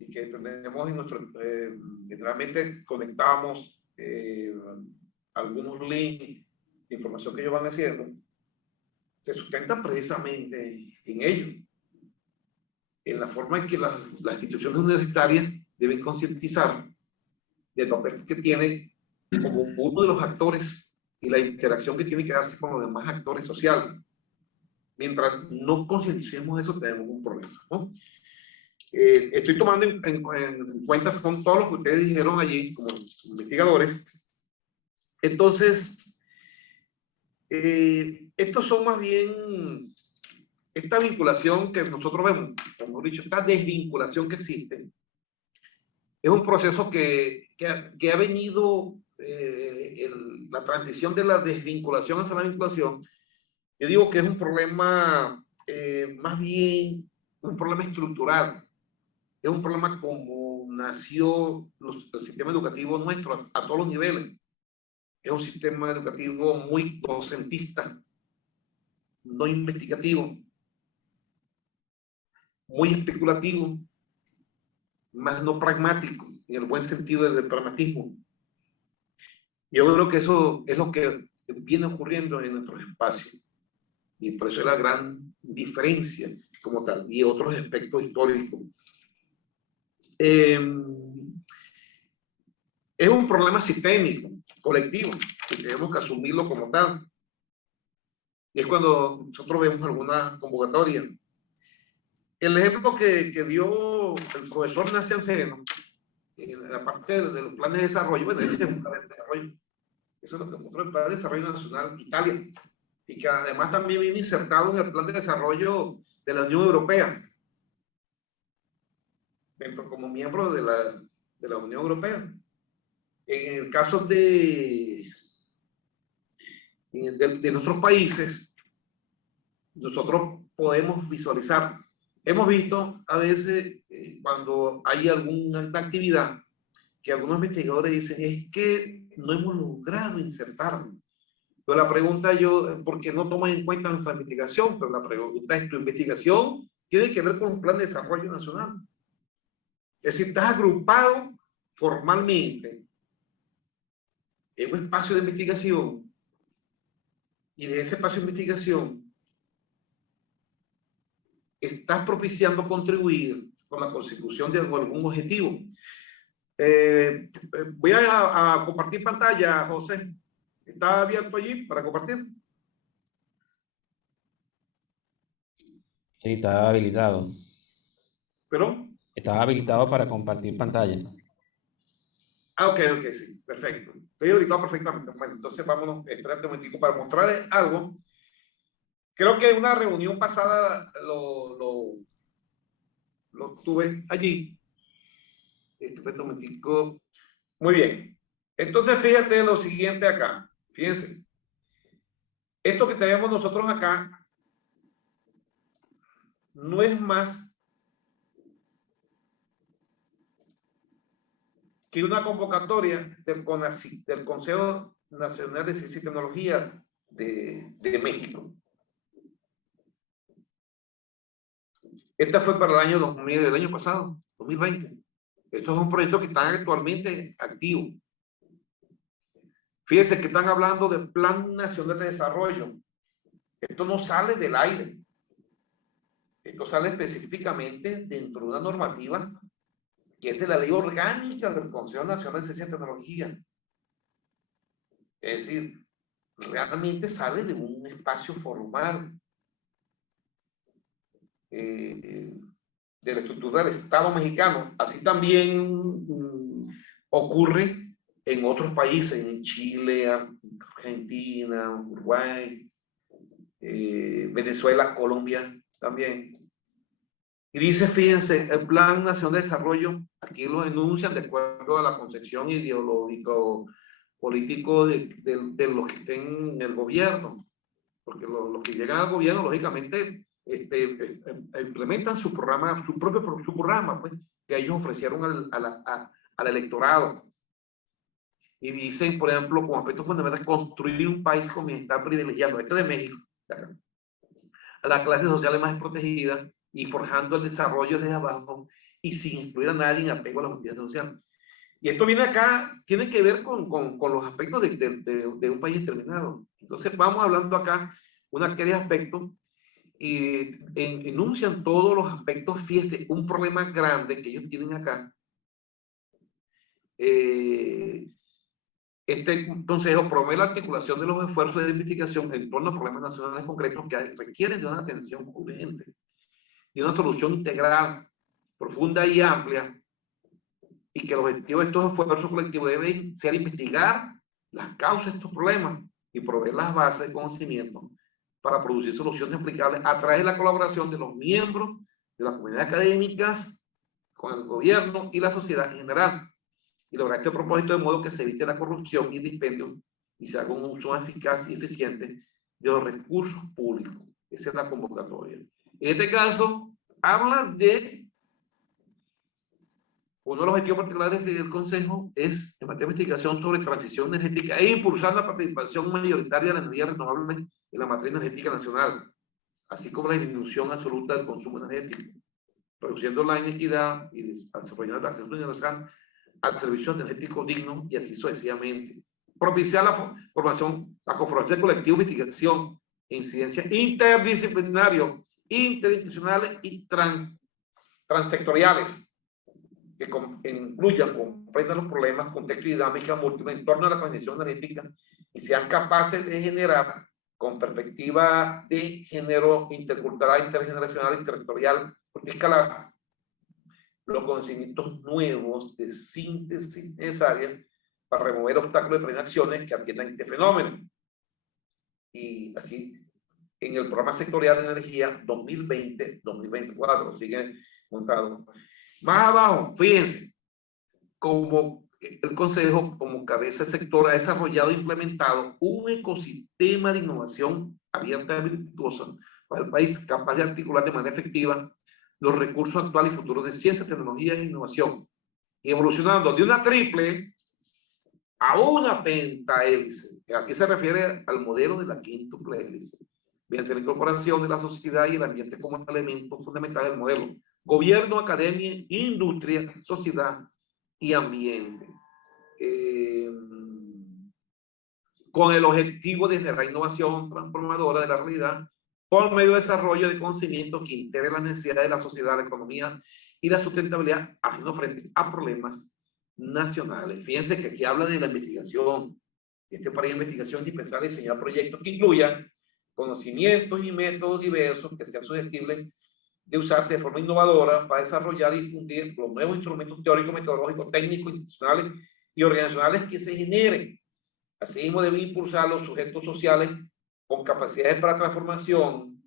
y que tenemos en nuestro, generalmente conectamos algunos links de información que ellos van haciendo, se sustentan precisamente en ello, en la forma en que las instituciones universitarias deben concientizar del papel que tiene como uno de los actores y la interacción que tiene que darse con los demás actores sociales. Mientras no concienticemos eso, tenemos un problema, ¿no? Estoy tomando en cuenta con todo lo que ustedes dijeron allí como investigadores. Entonces, estos son más bien esta vinculación que nosotros vemos, como he dicho, esta desvinculación que existe, es un proceso que ha venido, la transición de la desvinculación hacia la vinculación. Yo digo que es un problema, más bien, un problema estructural. Es un problema como nació el sistema educativo nuestro a todos los niveles. Es un sistema educativo muy docentista, no investigativo, muy especulativo, más no pragmático, en el buen sentido del pragmatismo. Yo creo que eso es lo que viene ocurriendo en nuestros espacios. Y por eso es la gran diferencia como tal, y otros aspectos históricos. Es un problema sistémico, colectivo, que tenemos que asumirlo como tal. Y es cuando nosotros vemos alguna convocatoria el ejemplo que dio el profesor Nacian Sereno, en la parte de los planes de desarrollo, bueno, ese es un plan de desarrollo. Eso es lo que mostró el Plan de Desarrollo Nacional Italia, y que además también viene insertado en el Plan de Desarrollo de la Unión Europea, como miembro de la Unión Europea. En el caso de nuestros países, nosotros podemos visualizar. Hemos visto a veces cuando hay alguna actividad que algunos investigadores dicen es que no hemos logrado insertarlo. Pero la pregunta yo, porque no toman en cuenta nuestra investigación, pero la pregunta es, ¿tu investigación tiene que ver con un plan de desarrollo nacional? Es decir, estás agrupado formalmente en un espacio de investigación, y de ese espacio de investigación estás propiciando contribuir con la consecución de algún objetivo. Voy a compartir pantalla, José. ¿Está abierto allí para compartir? Sí, está habilitado. ¿Pero? Está habilitado para compartir pantalla. Ah, ok, sí, perfecto. Estoy habilitado perfectamente. Bueno, entonces vámonos, espérate un momentico para mostrarles algo. Creo que en una reunión pasada lo tuve allí. Espérate un momentico. Muy bien. Entonces, fíjate lo siguiente acá. Fíjense. Esto que tenemos nosotros acá no es más que una convocatoria del CONACYT, del Consejo Nacional de Ciencia y Tecnología de México. Esta fue para el año 2000, el año pasado, 2020. Estos son proyectos que están actualmente activos. Fíjense que están hablando del Plan Nacional de Desarrollo. Esto no sale del aire. Esto sale específicamente dentro de una normativa que es de la ley orgánica del Consejo Nacional de Ciencia y Tecnología. Es decir, realmente sale de un espacio formal de la estructura del Estado mexicano. Así también ocurre en otros países, en Chile, Argentina, Uruguay, Venezuela, Colombia también. Y dice, fíjense, el Plan Nacional de Desarrollo, aquí lo denuncian de acuerdo a la concepción ideológico-político de los que estén en el gobierno, porque los que llegan al gobierno, lógicamente, implementan su programa, su programa, pues, que ellos ofrecieron al electorado. Y dicen, por ejemplo, como aspecto fundamental, construir un país con bienestar privilegiado, esto de México, a las clases sociales más desprotegidas, y forjando el desarrollo desde abajo y sin incluir a nadie en apego a la justicia social. Y esto viene acá, tiene que ver con los aspectos de un país determinado. Entonces vamos hablando acá una serie de aspectos y enuncian todos los aspectos. Fíjese, un problema grande que ellos tienen acá. Este consejo promueve la articulación de los esfuerzos de investigación en torno a problemas nacionales concretos que requieren de una atención urgente y una solución integral, profunda y amplia, y que el objetivo de estos esfuerzos colectivos debe ser investigar las causas de estos problemas y proveer las bases de conocimiento para producir soluciones aplicables a través de la colaboración de los miembros de las comunidades académicas con el gobierno y la sociedad en general, y lograr este propósito de modo que se evite la corrupción y el dispendio y se haga un uso eficaz y eficiente de los recursos públicos. Esa es la convocatoria. En este caso, habla de uno de los objetivos particulares del Consejo es en materia de investigación sobre transición energética e impulsar la participación mayoritaria de la energía renovable en la matriz energética nacional, así como la disminución absoluta del consumo energético, reduciendo la inequidad y desarrollando la acceso universal al servicio energético digno y así sucesivamente. Propiciar la formación, la conformación de colectivos de investigación e incidencia interdisciplinario, interinstitucionales y transsectoriales que incluyan, comprendan los problemas, contexto y dinámica múltiple en torno a la transición energética y sean capaces de generar con perspectiva de género intercultural, intergeneracional, interterritorial, escalar los conocimientos nuevos de síntesis necesarias para remover obstáculos de prevenciones que atiendan este fenómeno. Y así, en el programa sectorial de energía 2020-2024, sigue montado. Más abajo, fíjense, como el Consejo, como cabeza del sector, ha desarrollado e implementado un ecosistema de innovación abierta y virtuosa para el país, capaz de articular de manera efectiva los recursos actuales y futuros de ciencia, tecnología e innovación, evolucionando de una triple a una pentahélice. Aquí se refiere al modelo de la quíntuple hélice, mediante la incorporación de la sociedad y el ambiente como elementos fundamentales del modelo. Gobierno, academia, industria, sociedad y ambiente. Con el objetivo de generar innovación transformadora de la realidad por medio del desarrollo de conocimientos que integren las necesidades de la sociedad, la economía y la sustentabilidad, haciendo frente a problemas nacionales. Fíjense que aquí habla de la investigación. Para investigación es indispensable diseñar proyectos que incluyan conocimientos y métodos diversos que sean susceptibles de usarse de forma innovadora para desarrollar y difundir los nuevos instrumentos teóricos, metodológicos, técnicos, institucionales y organizacionales que se generen. Asimismo, debe impulsar los sujetos sociales con capacidades para transformación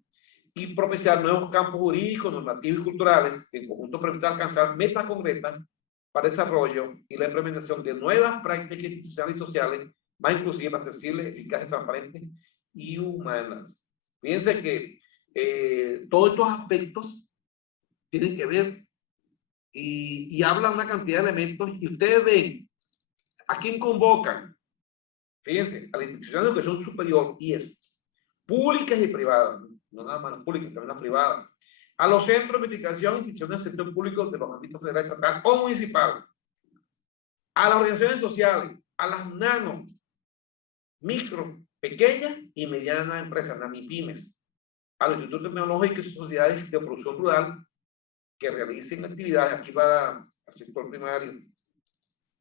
y propiciar nuevos campos jurídicos, normativos y culturales que en conjunto permitan alcanzar metas concretas para el desarrollo y la implementación de nuevas prácticas institucionales y sociales más inclusivas, accesibles, eficaces, transparentes y humanas. Fíjense que todos estos aspectos tienen que ver y hablan una cantidad de elementos y ustedes ven a quién convocan. Fíjense, a la institución de educación superior, IES, públicas y privadas, no nada más las públicas, también las privadas, a los centros de investigación, instituciones del sector público de los ámbitos federal, estatal o municipal, a las organizaciones sociales, a las nano, micro, pequeñas y medianas empresas, NAMIPYMES, a los institutos tecnológicos y sociedades de producción rural que realicen actividades, aquí va al sector primario,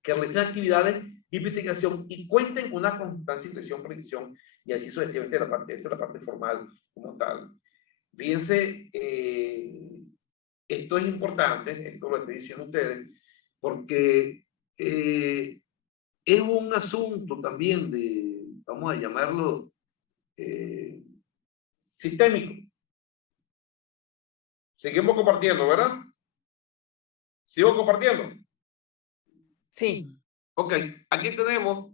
que realicen actividades de investigación y cuenten con una constancia, inversión, predicción y así sucesivamente. Esta es la parte formal como tal. Fíjense, esto es importante, esto lo estoy diciendo a ustedes, porque es un asunto también de, vamos a llamarlo, sistémico. Seguimos compartiendo, ¿verdad? ¿Sigo compartiendo? Sí. Ok, aquí tenemos,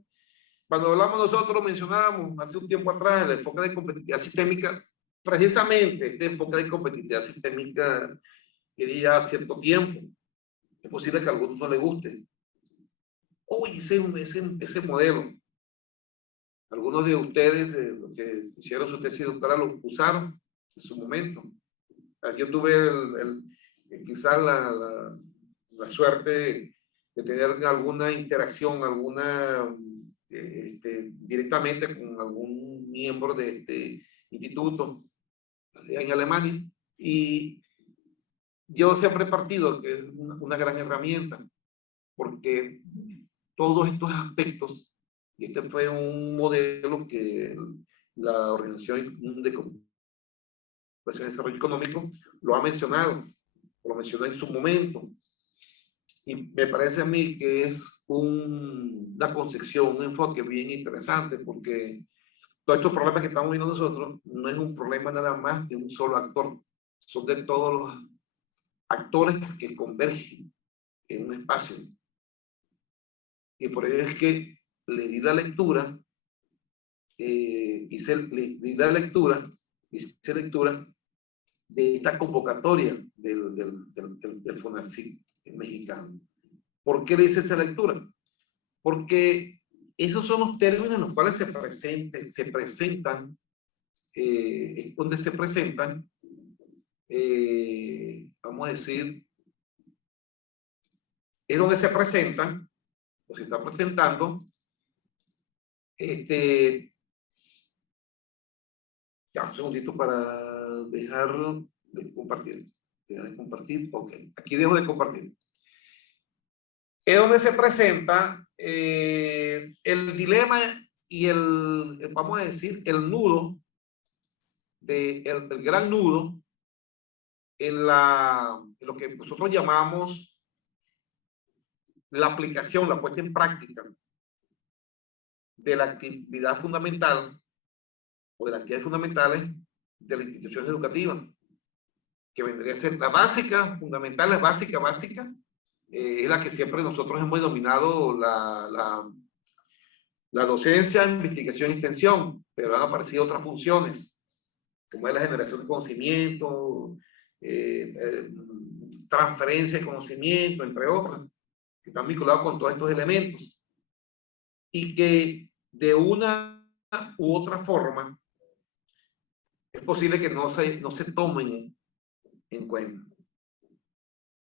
cuando hablamos nosotros, mencionábamos hace un tiempo atrás el enfoque de competitividad sistémica, precisamente este enfoque de competitividad sistémica quería cierto tiempo. Es posible que a algunos no les guste. Uy, ese modelo. Algunos de ustedes, de los que hicieron su tesis doctoral, lo usaron en su momento. Yo tuve quizás la suerte de tener alguna interacción, directamente con algún miembro de este instituto en Alemania, y yo siempre he partido que es una gran herramienta, porque todos estos aspectos, y este fue un modelo que la Organización de Desarrollo Económico lo ha mencionado, lo mencionó en su momento. Y me parece a mí que es una concepción, un enfoque bien interesante, porque todos estos problemas que estamos viendo nosotros no es un problema nada más de un solo actor, son de todos los actores que convergen en un espacio. Y por ello es que le di la lectura, hice lectura de esta convocatoria del FONACYT mexicano. ¿Por qué le hice esa lectura? Porque esos son los términos en los cuales se presentan, donde se presentan, vamos a decir, es donde se presentan, o se está presentando, ya un segundito para dejar de compartir. Dejar de compartir, ok, aquí dejo de compartir. Es donde se presenta el dilema y vamos a decir, el nudo, el gran nudo en lo que nosotros llamamos la aplicación, la puesta en práctica de la actividad fundamental o de las actividades fundamentales de la institución educativa, que vendría a ser la básica, fundamental, la básica, es la que siempre nosotros hemos denominado la docencia, investigación y extensión, pero han aparecido otras funciones, como es la generación de conocimiento, transferencia de conocimiento, entre otras, que están vinculados con todos estos elementos, y que de una u otra forma es posible que no se tomen en cuenta.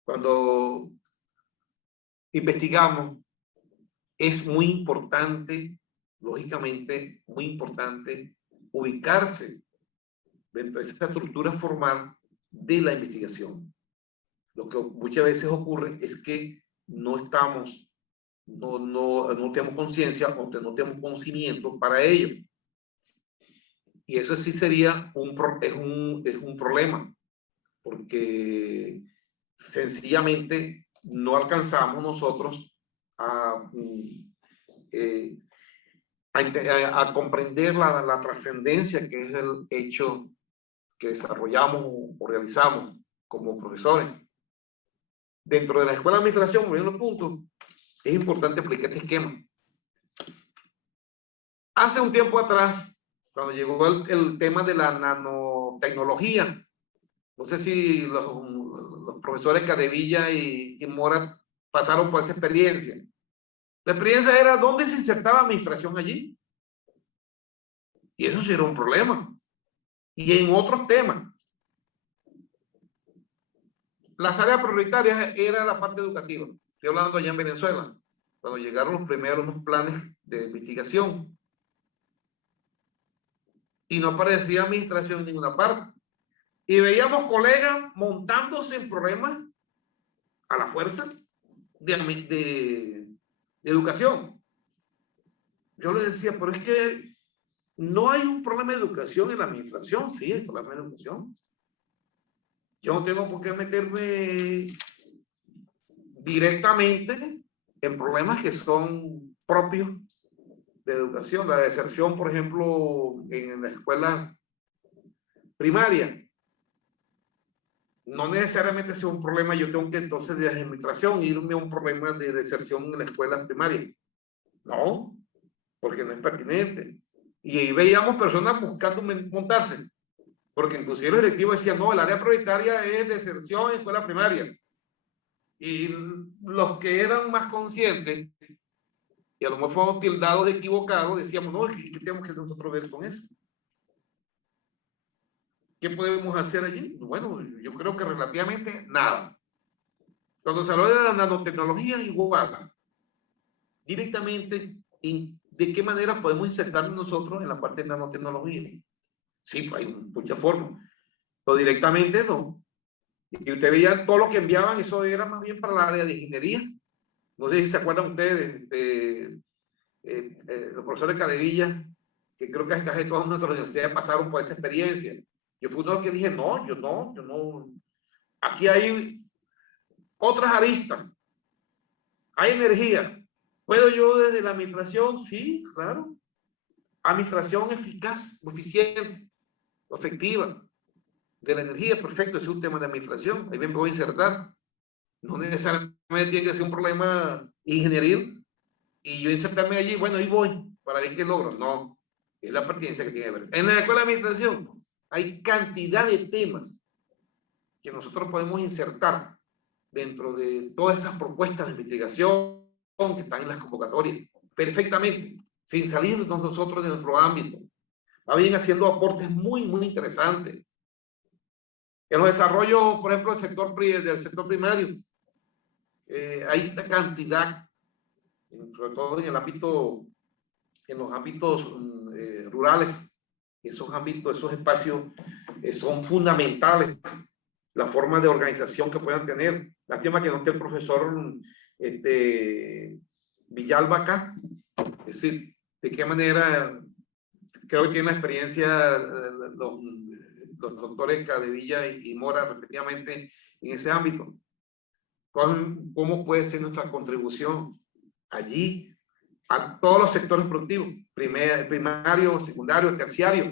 Cuando investigamos, es muy importante, lógicamente, muy importante ubicarse dentro de esa estructura formal de la investigación. Lo que muchas veces ocurre es que no tenemos conciencia o no tenemos conocimiento para ello. Y eso sí sería un problema, porque sencillamente no alcanzamos nosotros a comprender la trascendencia que es el hecho que desarrollamos o realizamos como profesores. Dentro de la escuela de administración, volviendo al punto, es importante aplicar este esquema. Hace un tiempo atrás, cuando llegó el tema de la nanotecnología, no sé si los profesores Cadevilla y Mora pasaron por esa experiencia. La experiencia era dónde se insertaba administración allí. Y eso sí era un problema. Y en otros temas. Las áreas prioritarias era la parte educativa. Estoy hablando allá en Venezuela, cuando llegaron los primeros planes de investigación. Y no aparecía administración en ninguna parte. Y veíamos colegas montándose en problemas a la fuerza de educación. Yo les decía, pero es que no hay un problema de educación en la administración. Sí, hay problema de educación. Yo no tengo por qué meterme directamente en problemas que son propios de educación. La deserción, por ejemplo, en la escuela primaria. No necesariamente sea un problema, yo tengo que entonces de administración irme a un problema de deserción en la escuela primaria. No, porque no es pertinente. Y ahí veíamos personas buscando montarse, porque inclusive los directivos decían, no, el área prioritaria es deserción en escuela primaria. Y los que eran más conscientes, y a lo mejor fueron tildados de equivocados, decíamos, no, ¿qué tenemos que nosotros ver con eso? ¿Qué podemos hacer allí? Bueno, yo creo que relativamente nada. Cuando se habló de la nanotecnología, igual. Directamente, ¿de qué manera podemos insertarnos nosotros en la parte de nanotecnología? Sí, hay muchas formas. Pero directamente no. Y usted veía todo lo que enviaban, eso era más bien para la área de ingeniería. No sé si se acuerdan ustedes de los profesores Cadevilla, que creo que casi todas nuestras universidades pasaron por esa experiencia. Yo fui uno de los que dije, no, yo no. Aquí hay otras aristas. Hay energía. ¿Puedo yo desde la administración? Sí, claro. Administración eficaz, eficiente, efectiva. De la energía, perfecto, es un tema de administración. Ahí me voy a insertar. No necesariamente tiene que ser un problema ingenieril. Y yo insertarme allí, bueno, ahí voy, para ver qué logro. No, es la pertinencia que tiene que ver. En la escuela de administración hay cantidad de temas que nosotros podemos insertar dentro de todas esas propuestas de investigación que están en las convocatorias, perfectamente, sin salir de nosotros de nuestro ámbito. Va bien haciendo aportes muy, muy interesantes. En los desarrollos, por ejemplo, del sector primario, hay esta cantidad, sobre todo en el ámbito, en los ámbitos rurales, esos ámbitos, esos espacios son fundamentales. La forma de organización que puedan tener. Lástima que no esté el profesor Villalba acá. Es decir, de qué manera, creo que tiene la experiencia los doctores Cadevilla y Mora respectivamente en ese ámbito. ¿Cómo puede ser nuestra contribución allí a todos los sectores productivos, primario, secundario, terciario?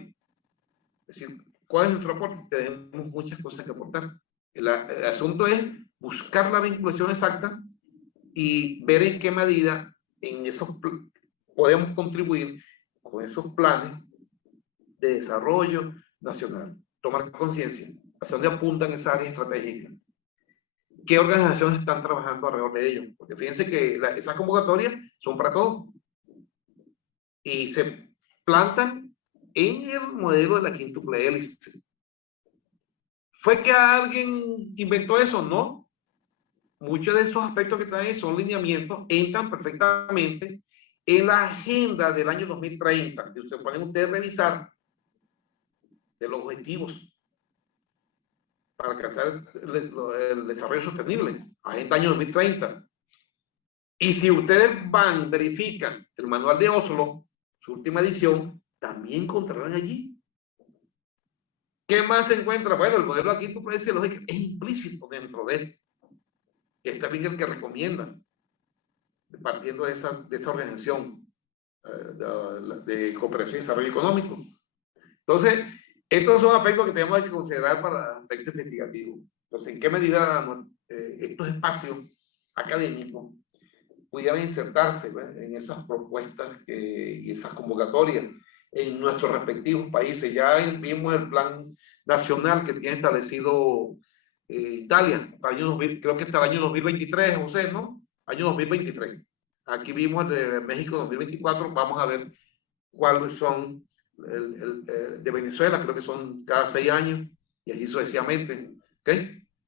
Es decir, ¿cuál es nuestro aporte? Tenemos muchas cosas que aportar. El asunto es buscar la vinculación exacta y ver en qué medida en esos podemos contribuir con esos planes de desarrollo nacional. Tomar conciencia, hacia dónde apuntan esas áreas estratégicas. ¿Qué organizaciones están trabajando alrededor de ellos? Porque fíjense que esas convocatorias son para todos. Y se plantan en el modelo de la quíntuple hélice. ¿Fue que alguien inventó eso? No. Muchos de esos aspectos que traen son lineamientos, entran perfectamente en la agenda del año 2030, que se pueden ustedes revisar de los objetivos para alcanzar el desarrollo sostenible, agenda año 2030. Y si ustedes van, verifican el manual de Oslo, su última edición, también encontrarán allí. ¿Qué más se encuentra? Bueno, el modelo aquí tú puedes decir, lógico, es implícito dentro de él. Que es también el que recomienda, partiendo de esa organización de cooperación y desarrollo económico. Entonces, estos son aspectos que tenemos que considerar para el aspecto investigativo. Entonces, ¿en qué medida estos espacios académicos pudieran insertarse, ¿verdad?, en esas propuestas y esas convocatorias en nuestros respectivos países? Ya vimos el plan nacional que tiene establecido Italia, creo que hasta el año 2023, José, ¿no? Año 2023. Aquí vimos el de México 2024, vamos a ver cuáles son de Venezuela, creo que son cada 6 años, y así sucesivamente, ¿ok?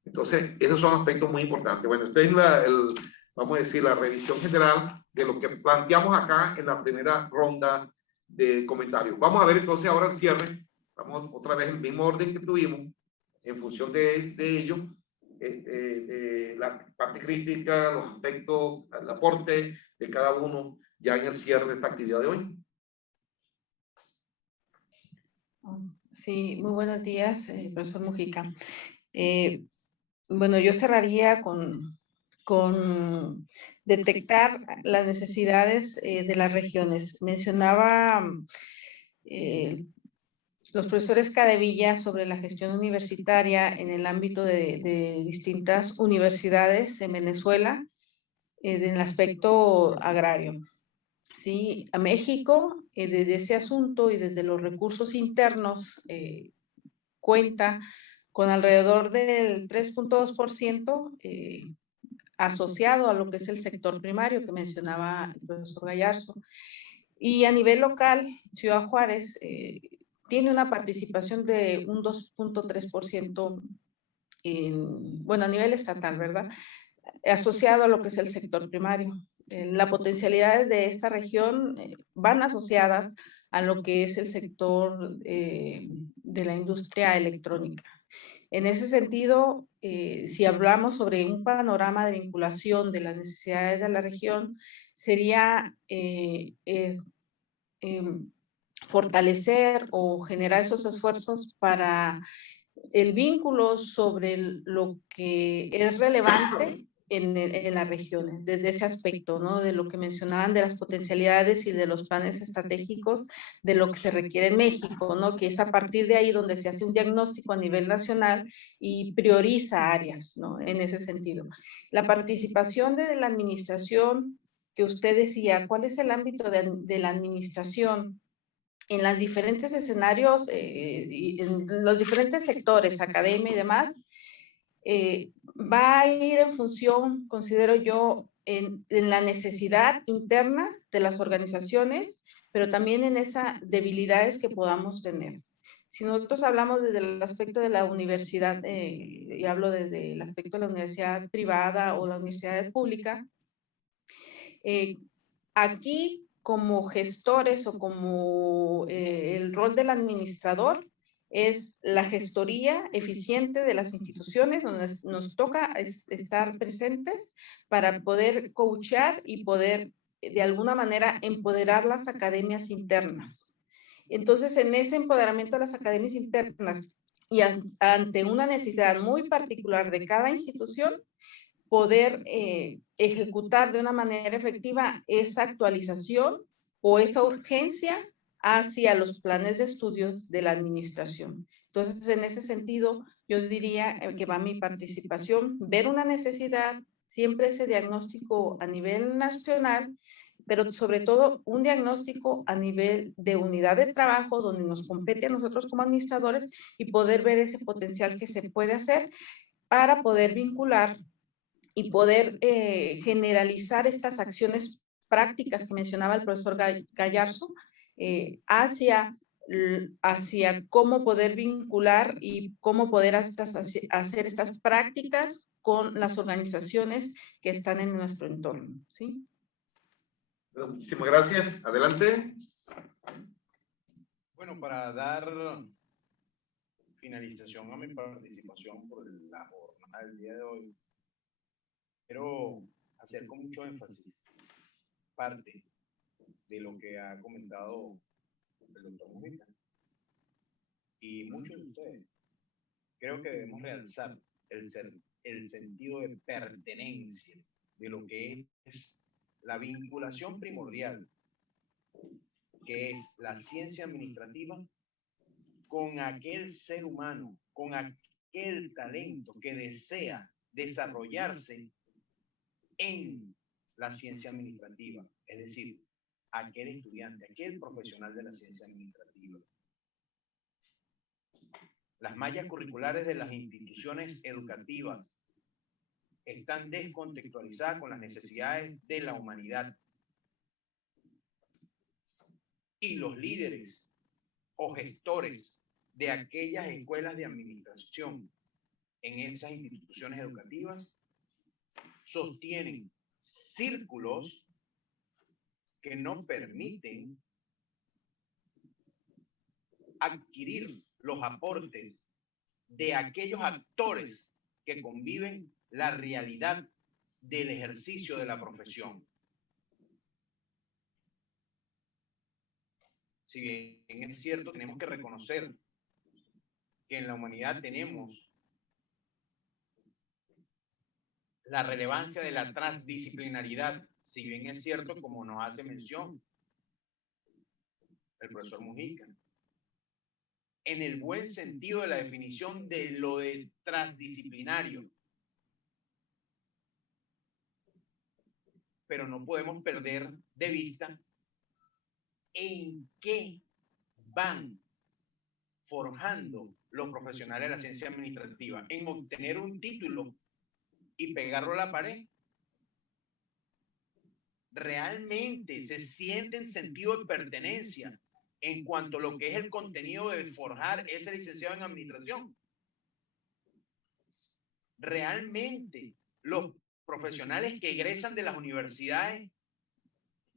Entonces, esos son aspectos muy importantes. Bueno, esta es vamos a decir, la revisión general de lo que planteamos acá en la primera ronda de comentarios. Vamos a ver entonces ahora el cierre, vamos otra vez en el mismo orden que tuvimos, en función de ello, la parte crítica, los aspectos, el aporte de cada uno ya en el cierre de esta actividad de hoy. Sí, muy buenos días, profesor Mujica. Bueno, yo cerraría con detectar las necesidades de las regiones. Mencionaba los profesores Cadevilla sobre la gestión universitaria en el ámbito de distintas universidades en Venezuela, en el aspecto agrario. Sí, a México, desde ese asunto y desde los recursos internos, cuenta con alrededor del 3.2% asociado a lo que es el sector primario que mencionaba el profesor Gallarzo. Y a nivel local, Ciudad Juárez tiene una participación de un 2.3%, bueno, a nivel estatal, ¿verdad?, asociado a lo que es el sector primario. Las potencialidades de esta región van asociadas a lo que es el sector de la industria electrónica. En ese sentido, si hablamos sobre un panorama de vinculación de las necesidades de la región, sería fortalecer o generar esos esfuerzos para el vínculo sobre lo que es relevante en las regiones, desde ese aspecto, ¿no?, de lo que mencionaban de las potencialidades y de los planes estratégicos, de lo que se requiere en México, ¿no?, que es a partir de ahí donde se hace un diagnóstico a nivel nacional y prioriza áreas, ¿no?, en ese sentido. La participación de la administración, que usted decía, ¿cuál es el ámbito de la administración en los diferentes escenarios, en los diferentes sectores, academia y demás? Va a ir en función, considero yo, en la necesidad interna de las organizaciones, pero también en esas debilidades que podamos tener. Si nosotros hablamos desde el aspecto de la universidad, y hablo desde el aspecto de la universidad privada o la universidad pública, aquí como gestores o como el rol del administrador es la gestoría eficiente de las instituciones, donde nos toca estar presentes para poder coachear y poder de alguna manera empoderar las academias internas. Entonces, en ese empoderamiento de las academias internas, y ante una necesidad muy particular de cada institución, poder ejecutar de una manera efectiva esa actualización o esa urgencia hacia los planes de estudios de la administración. Entonces, en ese sentido, yo diría que va mi participación, ver una necesidad, siempre ese diagnóstico a nivel nacional, pero sobre todo un diagnóstico a nivel de unidad de trabajo donde nos compete a nosotros como administradores y poder ver ese potencial que se puede hacer para poder vincular y poder generalizar estas acciones prácticas que mencionaba el profesor Gallarzo hacia cómo poder vincular y cómo poder hacer estas prácticas con las organizaciones que están en nuestro entorno, ¿sí? Muchísimas gracias. Adelante. Bueno, para dar finalización a mi participación por la jornada del día de hoy, quiero hacer con mucho énfasis parte de lo que ha comentado el doctor Mujica y muchos de ustedes. Creo que debemos realzar el sentido de pertenencia de lo que es la vinculación primordial, que es la ciencia administrativa, con aquel ser humano, con aquel talento que desea desarrollarse en la ciencia administrativa, es decir, aquel estudiante, aquel profesional de la ciencia administrativa. Las mallas curriculares de las instituciones educativas están descontextualizadas con las necesidades de la humanidad. Y los líderes o gestores de aquellas escuelas de administración en esas instituciones educativas sostienen círculos que no permiten adquirir los aportes de aquellos actores que conviven la realidad del ejercicio de la profesión. Si bien es cierto, tenemos que reconocer que en la humanidad tenemos la relevancia de la transdisciplinaridad, si bien es cierto, como nos hace mención el profesor Mujica, en el buen sentido de la definición de lo de transdisciplinario. Pero no podemos perder de vista en qué van forjando los profesionales de la ciencia administrativa, en obtener un título y pegarlo a la pared. Realmente se sienten sentido de pertenencia en cuanto a lo que es el contenido de forjar ese licenciado en administración. Realmente los profesionales que egresan de las universidades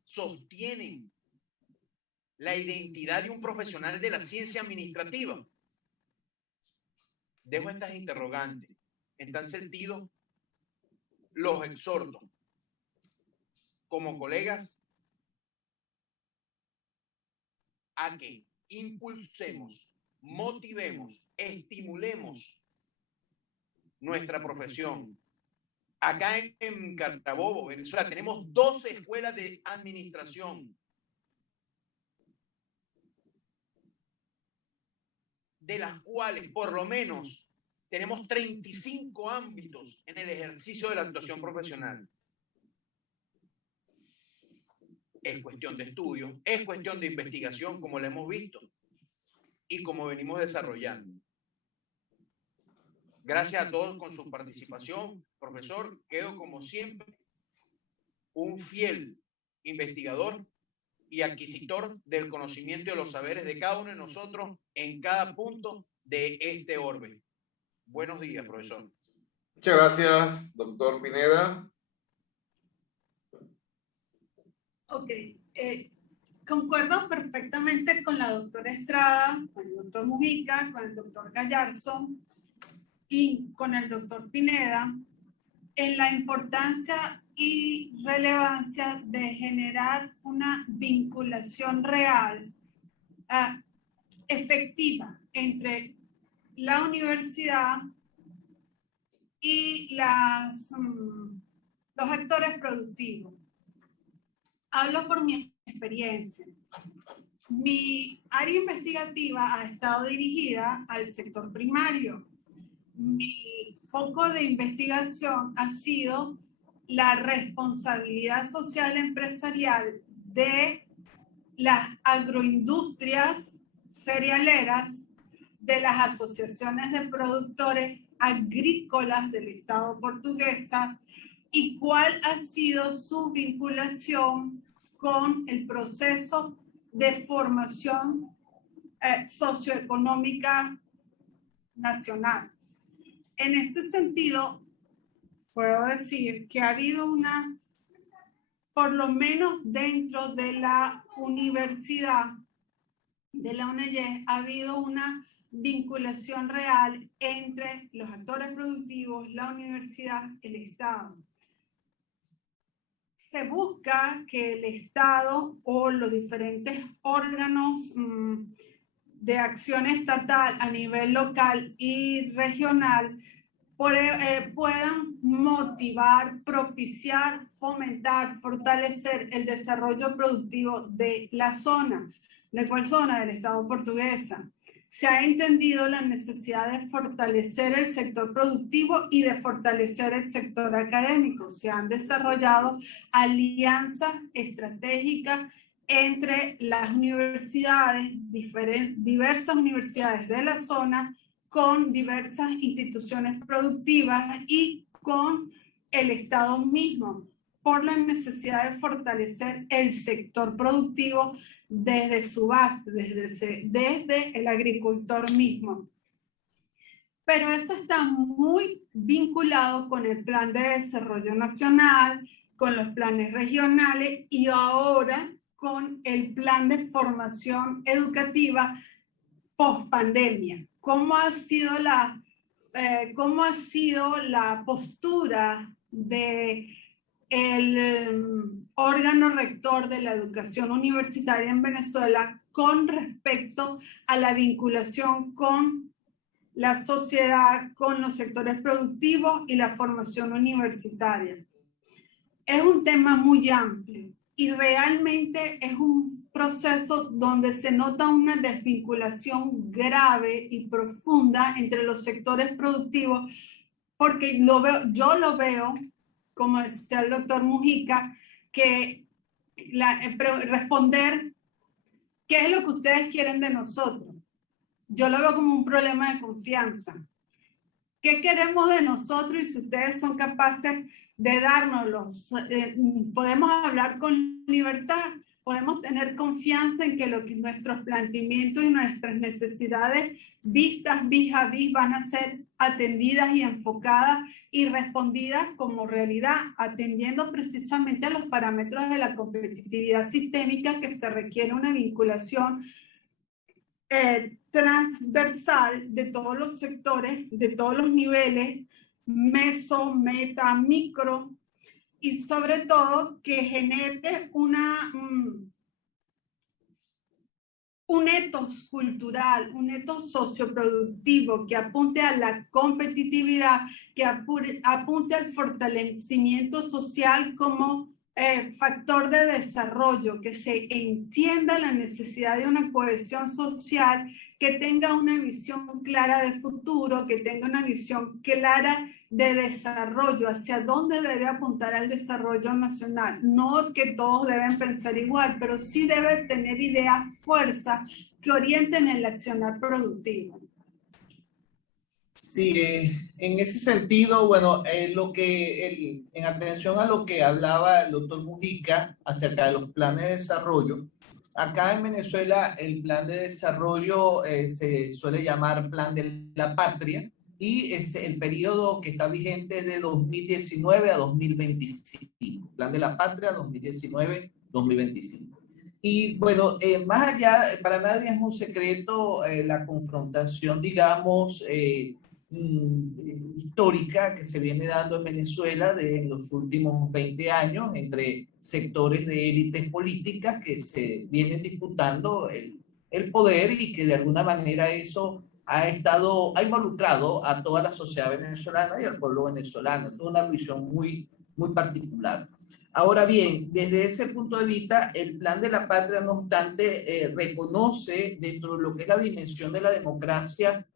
sostienen la identidad de un profesional de la ciencia administrativa. Dejo estas interrogantes. En tal sentido, los exhorto como colegas a que impulsemos, motivemos, estimulemos nuestra profesión. Acá en Carabobo, Venezuela, tenemos 12 escuelas de administración, de las cuales por lo menos tenemos 35 ámbitos en el ejercicio de la actuación profesional. Es cuestión de estudio, es cuestión de investigación, como lo hemos visto y como venimos desarrollando. Gracias a todos con su participación. Profesor, quedo como siempre un fiel investigador y adquisitor del conocimiento y de los saberes de cada uno de nosotros en cada punto de este orbe. Buenos días, profesor. Muchas gracias, doctor Pineda. Ok, concuerdo perfectamente con la doctora Estrada, con el doctor Mujica, con el doctor Gallarzo y con el doctor Pineda en la importancia y relevancia de generar una vinculación real, efectiva entre la universidad y los actores productivos. Hablo por mi experiencia. Mi área investigativa ha estado dirigida al sector primario. Mi foco de investigación ha sido la responsabilidad social empresarial de las agroindustrias cerealeras, de las asociaciones de productores agrícolas del Estado portuguesa y cuál ha sido su vinculación con el proceso de formación socioeconómica nacional. En ese sentido, puedo decir que ha habido una, por lo menos dentro de la universidad, de la UNEYES, ha habido una vinculación real entre los actores productivos, la universidad, el Estado. Se busca que el Estado o los diferentes órganos de acción estatal a nivel local y regional puedan motivar, propiciar, fomentar, fortalecer el desarrollo productivo de la zona. ¿De cuál zona? Del Estado portuguesa. Se ha entendido la necesidad de fortalecer el sector productivo y de fortalecer el sector académico. Se han desarrollado alianzas estratégicas entre las universidades, diversas universidades de la zona, con diversas instituciones productivas y con el Estado mismo, por la necesidad de fortalecer el sector productivo desde su base, desde el agricultor mismo. Pero eso está muy vinculado con el Plan de Desarrollo Nacional, con los planes regionales y ahora con el Plan de Formación Educativa post-pandemia. ¿Cómo ha sido la postura del órgano rector de la educación universitaria en Venezuela con respecto a la vinculación con la sociedad, con los sectores productivos y la formación universitaria? Es un tema muy amplio y realmente es un proceso donde se nota una desvinculación grave y profunda entre los sectores productivos, porque yo lo veo, como decía el doctor Mujica, que responder qué es lo que ustedes quieren de nosotros. Yo lo veo como un problema de confianza. ¿Qué queremos de nosotros? Y si ustedes son capaces de dárnoslos, podemos hablar con libertad, podemos tener confianza en que nuestros planteamientos y nuestras necesidades vistas vis a vis van a ser atendidas y enfocadas y respondidas como realidad, atendiendo precisamente a los parámetros de la competitividad sistémica, que se requiere una vinculación transversal de todos los sectores, de todos los niveles, meso, meta, micro, y sobre todo que genere un etos cultural, un etos socioproductivo que apunte a la competitividad, que apunte al fortalecimiento social como factor de desarrollo, que se entienda la necesidad de una cohesión social, que tenga una visión clara de futuro, que tenga una visión clara de desarrollo, hacia dónde debe apuntar el desarrollo nacional. No que todos deben pensar igual, pero sí debe tener ideas, fuerzas que orienten el accionar productivo. Sí, en ese sentido, bueno, en atención a lo que hablaba el doctor Mujica acerca de los planes de desarrollo, acá en Venezuela el plan de desarrollo se suele llamar Plan de la Patria y el periodo que está vigente es de 2019 a 2025, Plan de la Patria 2019-2025. Y bueno, más allá, para nadie es un secreto la confrontación, digamos, histórica que se viene dando en Venezuela en los últimos 20 años entre sectores de élites políticas que se vienen disputando el poder y que de alguna manera eso ha involucrado a toda la sociedad venezolana y al pueblo venezolano. Es una visión muy particular. Ahora bien, desde ese punto de vista, el Plan de la Patria, no obstante, reconoce dentro de lo que es la dimensión de la democracia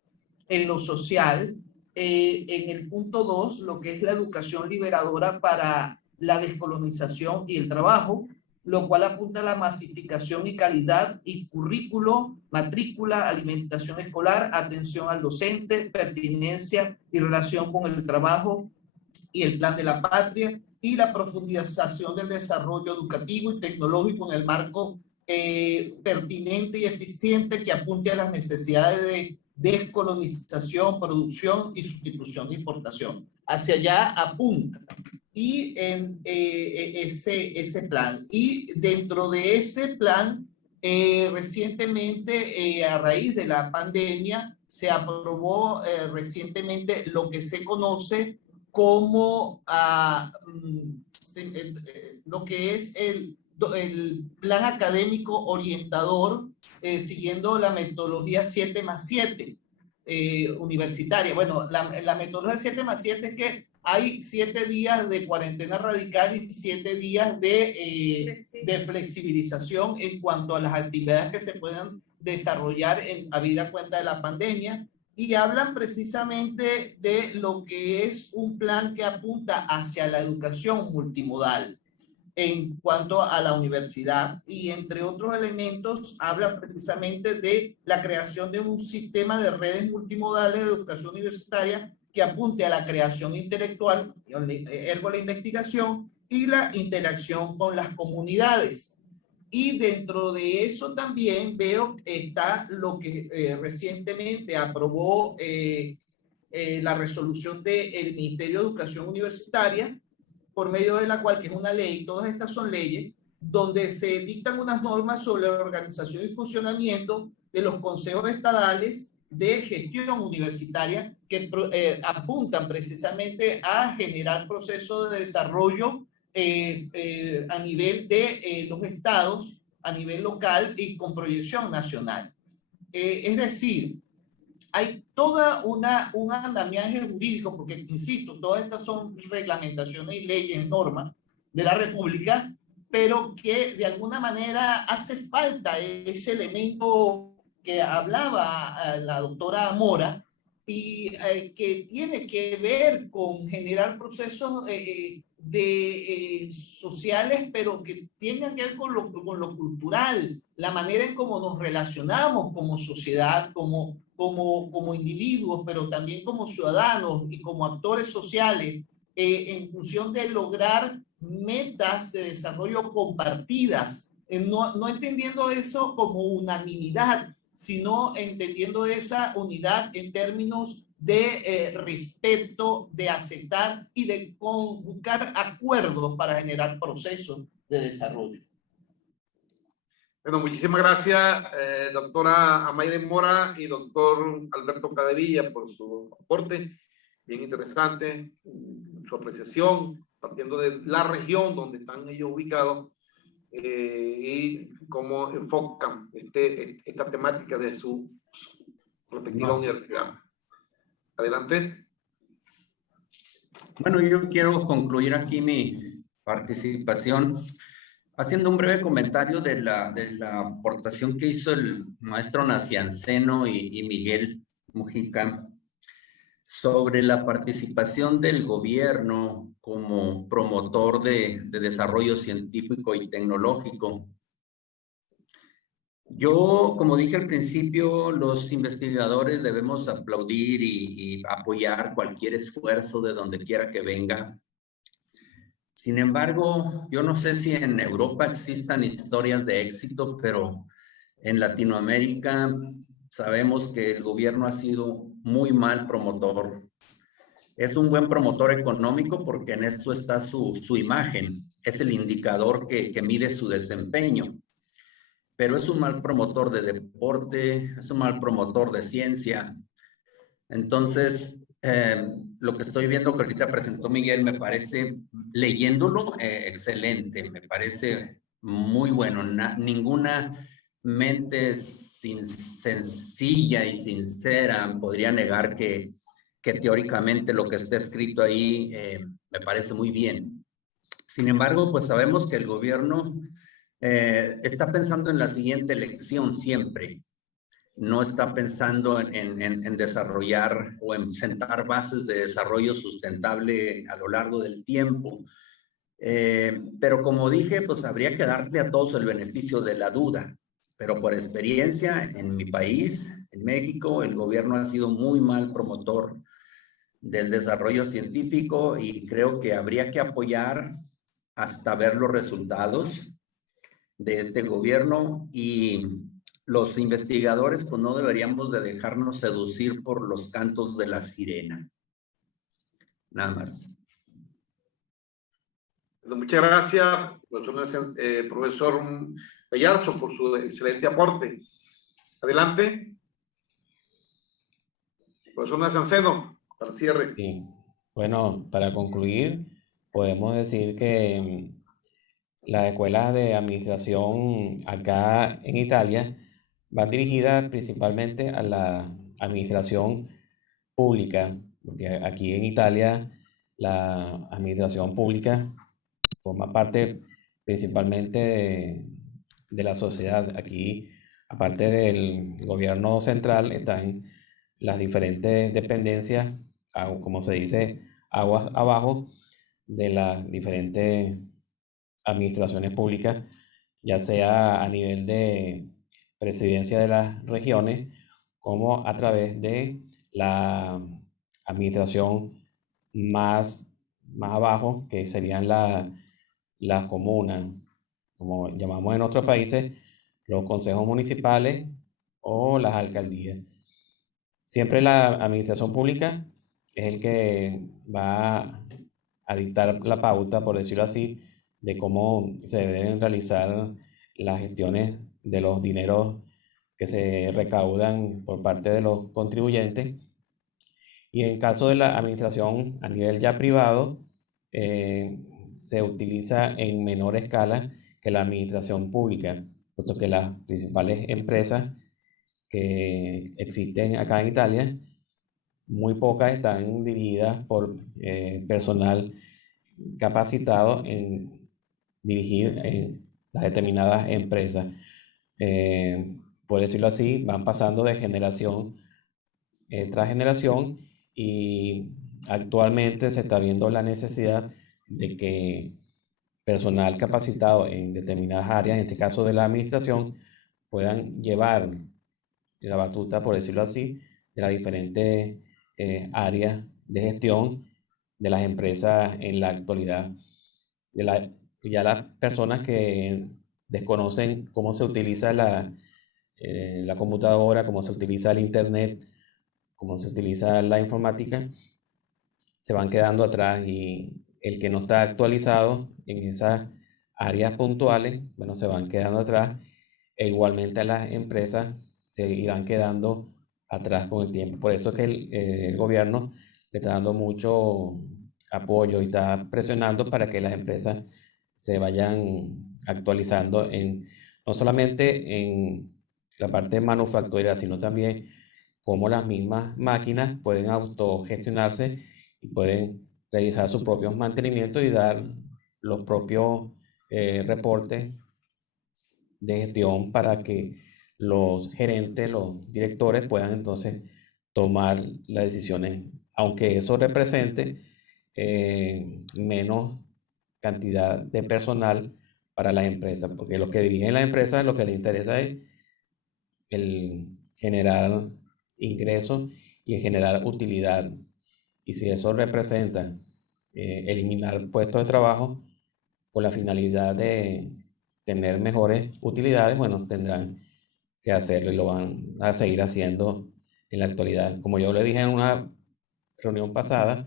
en lo social, en el punto 2, lo que es la educación liberadora para la descolonización y el trabajo, lo cual apunta a la masificación y calidad y currículo, matrícula, alimentación escolar, atención al docente, pertinencia y relación con el trabajo y el Plan de la Patria, y la profundización del desarrollo educativo y tecnológico en el marco pertinente y eficiente que apunte a las necesidades de descolonización, producción y sustitución de importación. Hacia allá apunta. Y ese plan. Y dentro de ese plan, recientemente, a raíz de la pandemia, se aprobó recientemente lo que se conoce como lo que es el plan académico orientador, siguiendo la metodología 7+7 universitaria. Bueno, la metodología 7+7 es que hay 7 días de cuarentena radical y 7 días de flexibilización en cuanto a las actividades que se puedan desarrollar habida cuenta de la pandemia, y hablan precisamente de lo que es un plan que apunta hacia la educación multimodal en cuanto a la universidad, y entre otros elementos hablan precisamente de la creación de un sistema de redes multimodales de educación universitaria que apunte a la creación intelectual, ergo la investigación y la interacción con las comunidades. Y dentro de eso también veo está lo que recientemente aprobó la resolución del Ministerio de Educación Universitaria, por medio de la cual, que es una ley, todas estas son leyes, donde se dictan unas normas sobre la organización y funcionamiento de los consejos estadales de gestión universitaria que apuntan precisamente a generar procesos de desarrollo a nivel de los estados, a nivel local y con proyección nacional. Es decir, hay toda un andamiaje jurídico, porque, insisto, todas estas son reglamentaciones y leyes, normas de la República, pero que de alguna manera hace falta ese elemento que hablaba la doctora Mora, y que tiene que ver con generar procesos sociales, pero que tengan que ver con lo cultural, la manera en cómo nos relacionamos como sociedad, como individuos, pero también como ciudadanos y como actores sociales, en función de lograr metas de desarrollo compartidas, no entendiendo eso como unanimidad, sino entendiendo esa unidad en términos de respeto, de aceptar y de buscar acuerdos para generar procesos de desarrollo. Bueno, muchísimas gracias, doctora Amayde Mora y doctor Alberto Cadevilla, por su aporte bien interesante, su apreciación, partiendo de la región donde están ellos ubicados, y cómo enfocan esta temática de su respectiva universidad. Adelante. Bueno, yo quiero concluir aquí mi participación haciendo un breve comentario de la aportación que hizo el maestro Nacianceno y Miguel Mujica sobre la participación del gobierno como promotor de desarrollo científico y tecnológico. Yo, como dije al principio, los investigadores debemos aplaudir y apoyar cualquier esfuerzo de donde quiera que venga. Sin embargo, yo no sé si en Europa existan historias de éxito, pero en Latinoamérica sabemos que el gobierno ha sido muy mal promotor. Es un buen promotor económico porque en esto está su imagen, es el indicador que mide su desempeño. Pero es un mal promotor de deporte, es un mal promotor de ciencia. Entonces, lo que estoy viendo que ahorita presentó Miguel me parece, leyéndolo, excelente, me parece muy bueno. Ninguna mente sencilla y sincera podría negar que teóricamente lo que está escrito ahí me parece muy bien. Sin embargo, pues sabemos que el gobierno está pensando en la siguiente elección siempre. No está pensando en desarrollar o en sentar bases de desarrollo sustentable a lo largo del tiempo. Pero como dije, pues habría que darle a todos el beneficio de la duda. Pero por experiencia, en mi país, en México, el gobierno ha sido muy mal promotor del desarrollo científico y creo que habría que apoyar hasta ver los resultados de este gobierno, y los investigadores pues no deberíamos de dejarnos seducir por los cantos de la sirena. Nada más. Muchas gracias, profesor Gallarzo, por su excelente aporte. Adelante. Profesor Nazanceno, para el cierre. Sí. Bueno, para concluir, podemos decir que las escuelas de administración acá en Italia van dirigidas principalmente a la administración pública, porque aquí en Italia la administración pública forma parte principalmente de la sociedad. Aquí, aparte del gobierno central, están las diferentes dependencias, como se dice, aguas abajo de las diferentes administraciones públicas, ya sea a nivel de presidencia de las regiones, como a través de la administración más abajo, que serían las comunas, como llamamos en otros países, los consejos municipales o las alcaldías. Siempre la administración pública es el que va a dictar la pauta, por decirlo así, de cómo se deben realizar las gestiones de los dineros que se recaudan por parte de los contribuyentes. Y en caso de la administración a nivel ya privado, se utiliza en menor escala que la administración pública, puesto que las principales empresas que existen acá en Italia, muy pocas están dirigidas por personal capacitado en dirigir las determinadas empresas. Por decirlo así, van pasando de generación tras generación, y actualmente se está viendo la necesidad de que personal capacitado en determinadas áreas, en este caso de la administración, puedan llevar la batuta, por decirlo así, de las diferentes áreas de gestión de las empresas en la actualidad. Ya las personas que desconocen cómo se utiliza la computadora, cómo se utiliza el internet, cómo se utiliza la informática, se van quedando atrás, y el que no está actualizado en esas áreas puntuales, bueno, se van quedando atrás, e igualmente las empresas se irán quedando atrás con el tiempo. Por eso es que el gobierno le está dando mucho apoyo y está presionando para que las empresas se vayan actualizando no solamente en la parte manufacturera, sino también cómo las mismas máquinas pueden autogestionarse y pueden realizar sus propios mantenimientos y dar los propios reportes de gestión para que los gerentes, los directores puedan entonces tomar las decisiones, aunque eso represente menos cantidad de personal para las empresas, porque los que dirigen las empresas lo que les interesa es el generar ingresos y en generar utilidad. Y si eso representa eliminar puestos de trabajo con la finalidad de tener mejores utilidades, bueno, tendrán que hacerlo y lo van a seguir haciendo en la actualidad. Como yo le dije en una reunión pasada,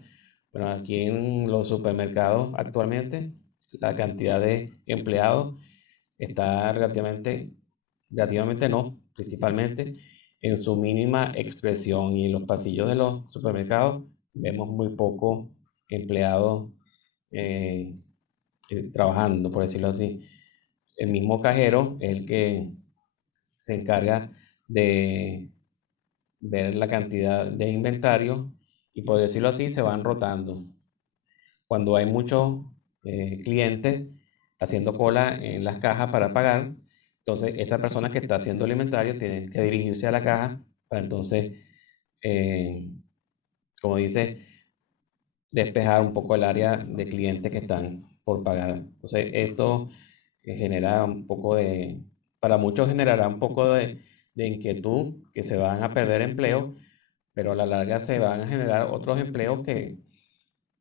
bueno, aquí en los supermercados actualmente la cantidad de empleados está relativamente no, principalmente en su mínima expresión, y en los pasillos de los supermercados vemos muy pocos empleados trabajando, por decirlo así. El mismo cajero es el que se encarga de ver la cantidad de inventario y, por decirlo así, se van rotando. Cuando hay muchos clientes haciendo cola en las cajas para pagar, entonces esta persona que está haciendo el inventario tiene que dirigirse a la caja para entonces, como dice, despejar un poco el área de clientes que están por pagar. Entonces esto genera un poco de, para muchos generará un poco de inquietud, que se van a perder empleo, pero a la larga se van a generar otros empleos que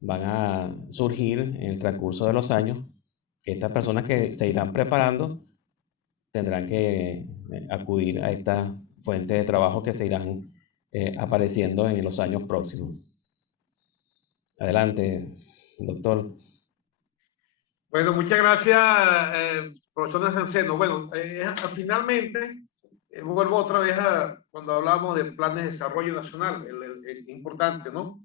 van a surgir en el transcurso de los años, que estas personas que se irán preparando tendrán que acudir a esta fuente de trabajo que se irán apareciendo en los años próximos. Adelante, doctor. Bueno, muchas gracias, profesor Sanceno. Bueno, finalmente, vuelvo otra vez a cuando hablamos de planes de desarrollo nacional, el importante, ¿no?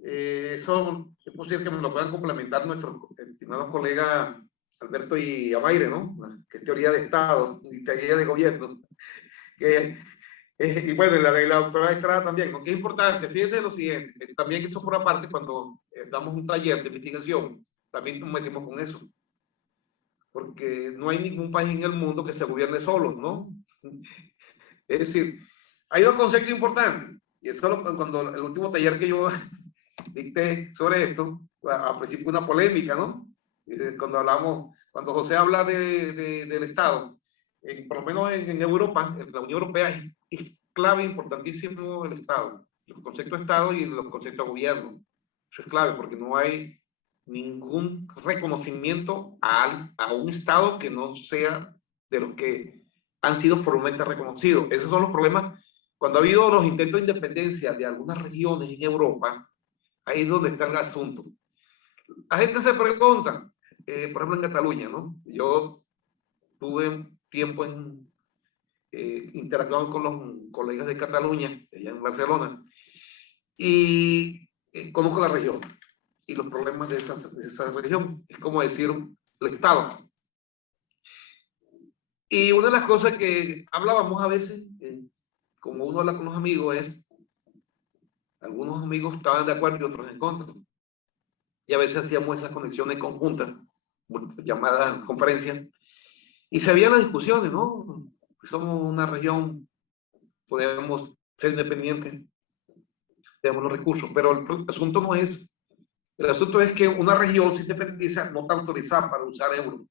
Eso es posible que me lo puedan complementar nuestros estimados colegas Alberto y Amaire, ¿no? Que es teoría de Estado y teoría de gobierno. Y bueno, la doctora Estrada también, ¿no? Que es importante, fíjense lo siguiente, también eso por aparte cuando damos un taller de investigación, también nos metemos con eso, porque no hay ningún país en el mundo que se gobierne solo, ¿no? Es decir, hay dos conceptos importantes, y eso cuando el último taller que yo dicté sobre esto, al principio una polémica, ¿no? Cuando José habla del Estado, por lo menos en Europa, en la Unión Europea, es clave, importantísimo el Estado, los conceptos de Estado y los conceptos de gobierno. Eso es clave porque no hay ningún reconocimiento a un Estado que no sea de los que han sido formalmente reconocidos. Esos son los problemas. Cuando ha habido los intentos de independencia de algunas regiones en Europa, ahí es donde está el asunto. La gente se pregunta, por ejemplo en Cataluña, ¿no? Yo tuve un tiempo interactuando con los colegas de Cataluña, allá en Barcelona, y conozco la región y los problemas de esa región. Es como decir el Estado. Y una de las cosas que hablábamos a veces, como uno habla con los amigos, es algunos amigos estaban de acuerdo y otros en contra. Y a veces hacíamos esas conexiones conjuntas, llamadas conferencias, y se veían las discusiones, ¿no? Somos una región, podemos ser independientes, tenemos los recursos, pero el asunto no es, el asunto es que una región se independiza, no está autorizada para usar euro.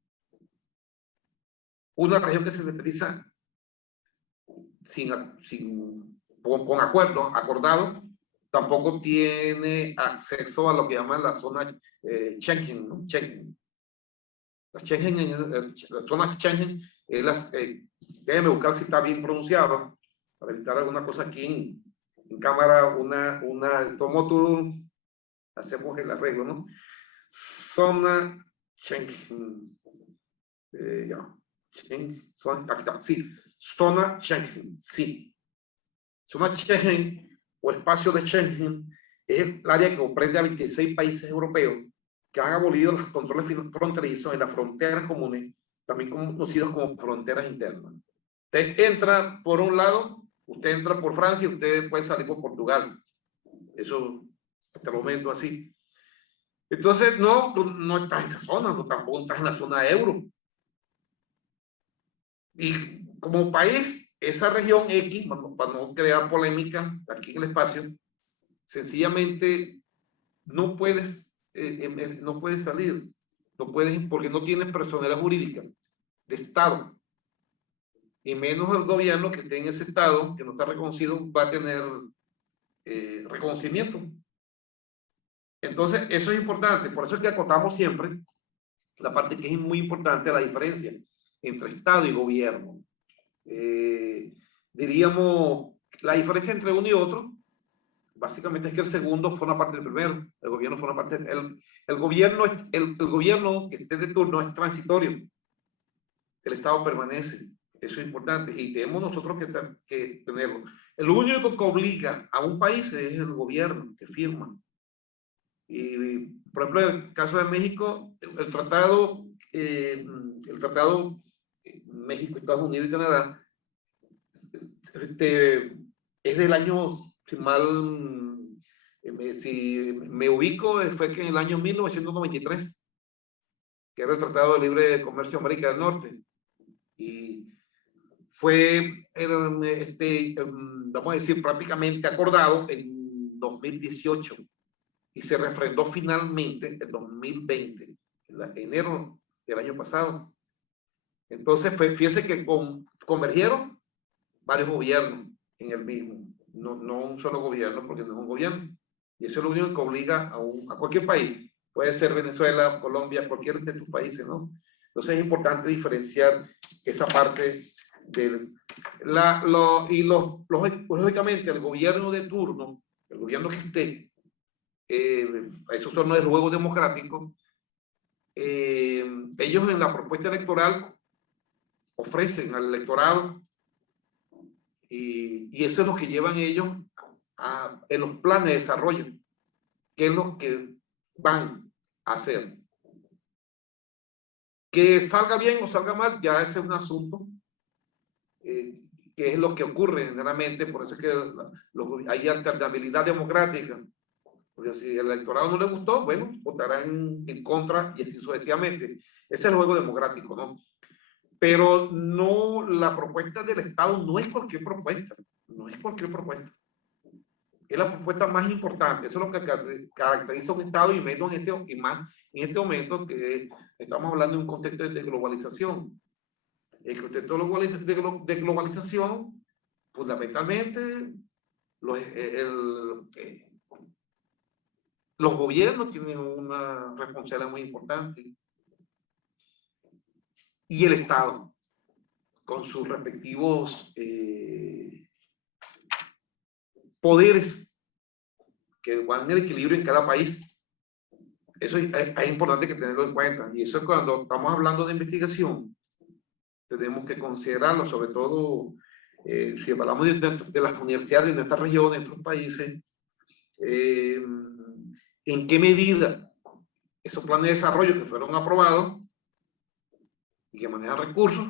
Una región que se independiza con acuerdos acordados, tampoco tiene acceso a lo que llaman la zona Schengen, ¿no? Schengen. La zona Schengen es déjenme buscar si está bien pronunciado, para evitar alguna cosa aquí en cámara, como tú hacemos el arreglo, ¿no? Zona Schengen. Zona Schengen, sí. Zona Schengen o espacio de Schengen es el área que comprende a 26 países europeos que han abolido los controles fronterizos en las fronteras comunes, también conocidos como fronteras internas. Usted entra por un lado, usted entra por Francia, usted puede salir por Portugal. Eso hasta el momento así. Entonces, no estás en esa zona, tampoco estás en la zona euro. Y como país, esa región X, para no crear polémica aquí en el espacio, sencillamente no puedes salir, porque no tienes personalidad jurídica de Estado, y menos el gobierno que esté en ese Estado, que no está reconocido, va a tener reconocimiento. Entonces, eso es importante, por eso es que acotamos siempre la parte que es muy importante, la diferencia entre Estado y gobierno. Diríamos, la diferencia entre uno y otro, básicamente es que el segundo forma parte del primero, el gobierno forma parte el gobierno que esté de turno es transitorio, el Estado permanece, eso es importante y tenemos nosotros que tenerlo. El único que obliga a un país es el gobierno que firma. Y por ejemplo, en el caso de México, el tratado México, Estados Unidos y Canadá es del año, si me ubico, fue que en el año 1993, que era el Tratado de Libre Comercio de América del Norte. Y fue, vamos a decir, prácticamente acordado en 2018 y se refrendó finalmente en 2020, en enero del año pasado. Entonces, fíjense que convergieron varios gobiernos en el mismo, no un solo gobierno, porque no es un gobierno. Y eso es lo único que obliga a cualquier país, puede ser Venezuela, Colombia, cualquier de tus países, ¿no? Entonces es importante diferenciar esa parte lógicamente el gobierno de turno, el gobierno que esté, esos son los juegos democráticos, ellos en la propuesta electoral ofrecen al electorado y eso es lo que llevan ellos en los planes de desarrollo, qué es lo que van a hacer. Que salga bien o salga mal, ya ese es un asunto que es lo que ocurre generalmente, por eso es que hay alternabilidad democrática, porque si el electorado no le gustó, bueno, votarán en contra y así sucesivamente. Ese es el juego democrático, ¿no? Pero no, la propuesta del Estado no es cualquier propuesta, no es cualquier propuesta. Es la propuesta más importante, eso es lo que caracteriza a un Estado y menos en este momento que estamos hablando de un contexto de globalización. El contexto de globalización, fundamentalmente, los gobiernos tienen una responsabilidad muy importante y el Estado, con sus respectivos poderes que van en el equilibrio en cada país. Eso es importante que tenerlo en cuenta. Y eso es cuando estamos hablando de investigación, tenemos que considerarlo, sobre todo si hablamos de las universidades de nuestra región, de nuestros países, en qué medida esos planes de desarrollo que fueron aprobados y que manejan recursos,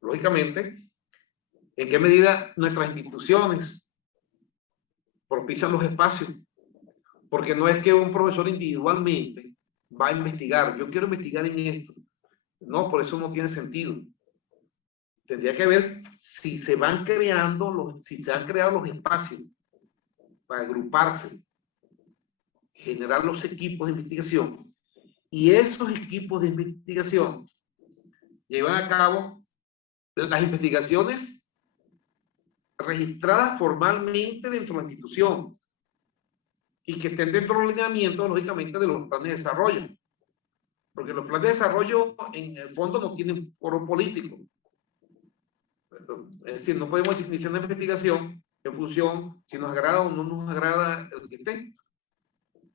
lógicamente, en qué medida nuestras instituciones propician los espacios, porque no es que un profesor individualmente va a investigar, yo quiero investigar en esto, no, por eso no tiene sentido. Tendría que ver si se han creado los espacios para agruparse, generar los equipos de investigación, y esos equipos de investigación llevan a cabo las investigaciones registradas formalmente dentro de la institución y que estén dentro del lineamiento, lógicamente, de los planes de desarrollo. Porque los planes de desarrollo, en el fondo, no tienen foro político. Es decir, no podemos iniciar una investigación en función si nos agrada o no nos agrada el que esté.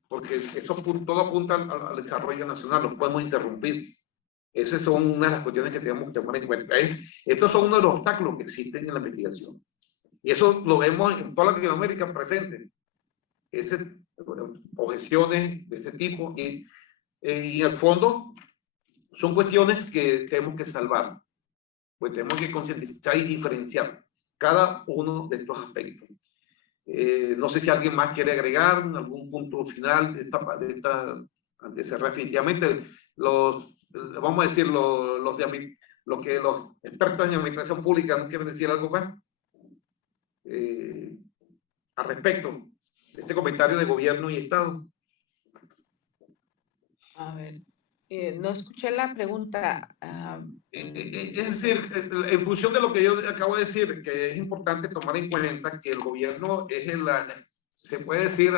Porque eso todo apunta al desarrollo nacional, lo podemos interrumpir. Esas son una de las cuestiones que tenemos que tomar en cuenta. Estos son uno de los obstáculos que existen en la investigación. Y eso lo vemos en toda Latinoamérica presente. Objeciones de este tipo. Y en el fondo son cuestiones que tenemos que salvar. Pues tenemos que concientizar y diferenciar cada uno de estos aspectos. No sé si alguien más quiere agregar algún punto final de esta antes de cerrar. Definitivamente vamos a decir los expertos en administración pública no quieren decir algo más al respecto de este comentario de gobierno y Estado. A ver, no escuché la pregunta. Es decir, en función de lo que yo acabo de decir, que es importante tomar en cuenta que el gobierno es se puede decir,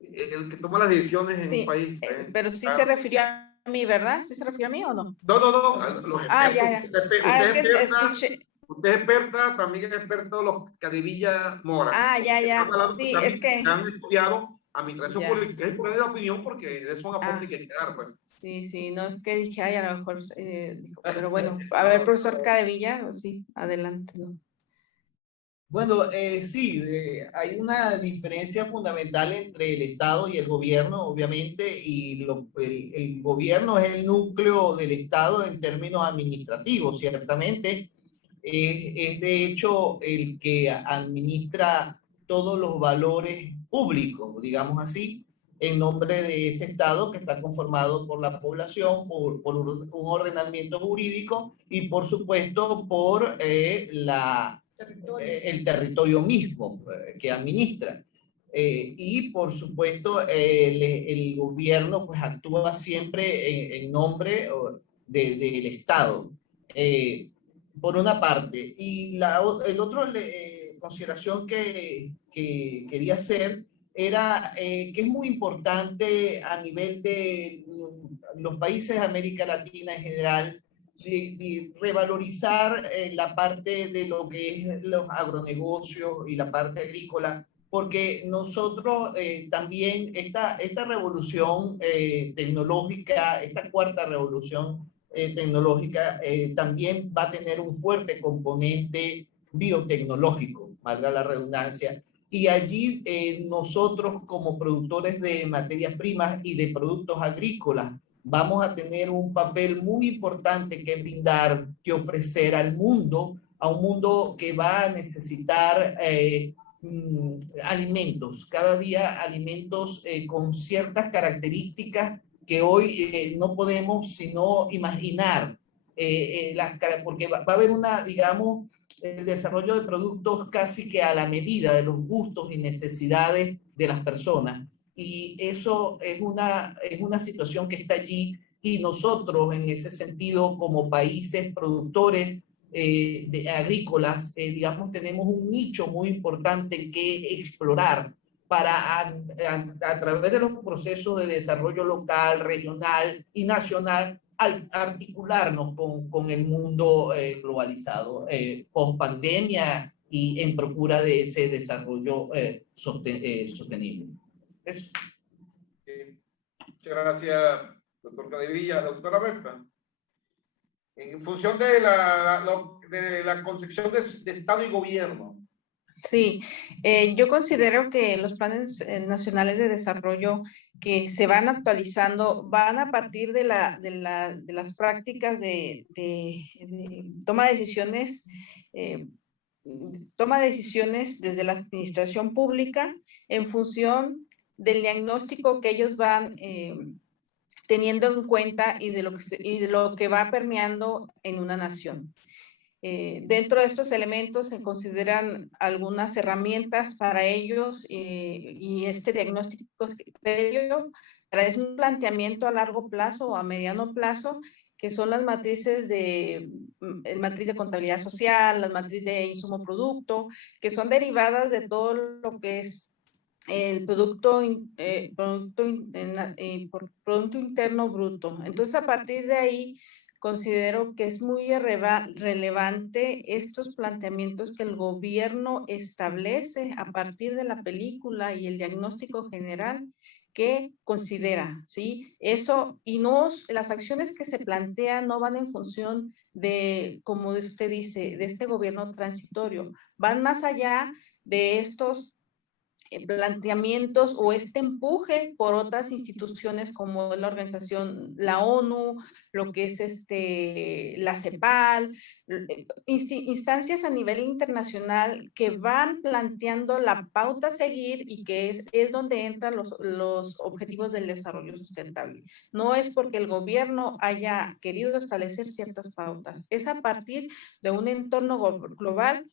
el que toma las decisiones en un país. Pero sí se refirió a mí, ¿verdad? ¿Sí se refirió a mí o no? No, los expertos. Usted es experta, también es experto de los Cadevilla Mora. Sí, es que han estudiado administración pública, es poner la opinión porque es una aporte que hay que dar, pues. Sí, no, es que dije, a lo mejor, pero bueno, a ver, profesor Cadevilla, sí, adelante, ¿no? Bueno, sí, hay una diferencia fundamental entre el Estado y el gobierno, obviamente, y el gobierno es el núcleo del Estado en términos administrativos, ciertamente. es de hecho el que administra todos los valores públicos, digamos así, en nombre de ese Estado que está conformado por la población, por un ordenamiento jurídico y por supuesto por el territorio mismo que administra. Y por supuesto el gobierno pues actúa siempre en nombre del Estado, por una parte. Y el otro consideración que quería hacer era que es muy importante a nivel de los países de América Latina en general, de revalorizar la parte de lo que es los agronegocios y la parte agrícola, porque nosotros también esta revolución tecnológica, esta cuarta revolución tecnológica, también va a tener un fuerte componente biotecnológico, valga la redundancia, y allí nosotros como productores de materias primas y de productos agrícolas vamos a tener un papel muy importante que brindar, que ofrecer al mundo, a un mundo que va a necesitar alimentos, cada día alimentos con ciertas características que hoy no podemos sino imaginar, porque va a haber digamos, el desarrollo de productos casi que a la medida de los gustos y necesidades de las personas. Y eso es una situación que está allí, y nosotros en ese sentido como países productores agrícolas, digamos, tenemos un nicho muy importante que explorar para a través de los procesos de desarrollo local, regional y nacional, articularnos con el mundo globalizado, post pandemia y en procura de ese desarrollo sostenible. Eso. Muchas gracias, doctor Cadevilla. Doctora Berta, en función de la concepción de Estado y gobierno. Sí, yo considero que los planes nacionales de desarrollo que se van actualizando van a partir de las prácticas de toma de decisiones, desde la administración pública en función del diagnóstico que ellos van teniendo en cuenta y de lo que va permeando en una nación. Dentro de estos elementos se consideran algunas herramientas para ellos y este diagnóstico previo trae un planteamiento a largo plazo o a mediano plazo, que son las matrices matriz de contabilidad social, las matrices de insumo producto, que son derivadas de todo lo que es el Producto Interno Bruto. Entonces, a partir de ahí, considero que es muy relevante estos planteamientos que el gobierno establece a partir de la película y el diagnóstico general que considera, ¿sí? Eso, y las acciones que se plantean no van en función de, como usted dice, de este gobierno transitorio, van más allá de estos planteamientos o este empuje por otras instituciones como la organización, la ONU, lo que es la CEPAL, instancias a nivel internacional que van planteando la pauta a seguir y que es donde entran los objetivos del desarrollo sustentable. No es porque el gobierno haya querido establecer ciertas pautas, es a partir de un entorno global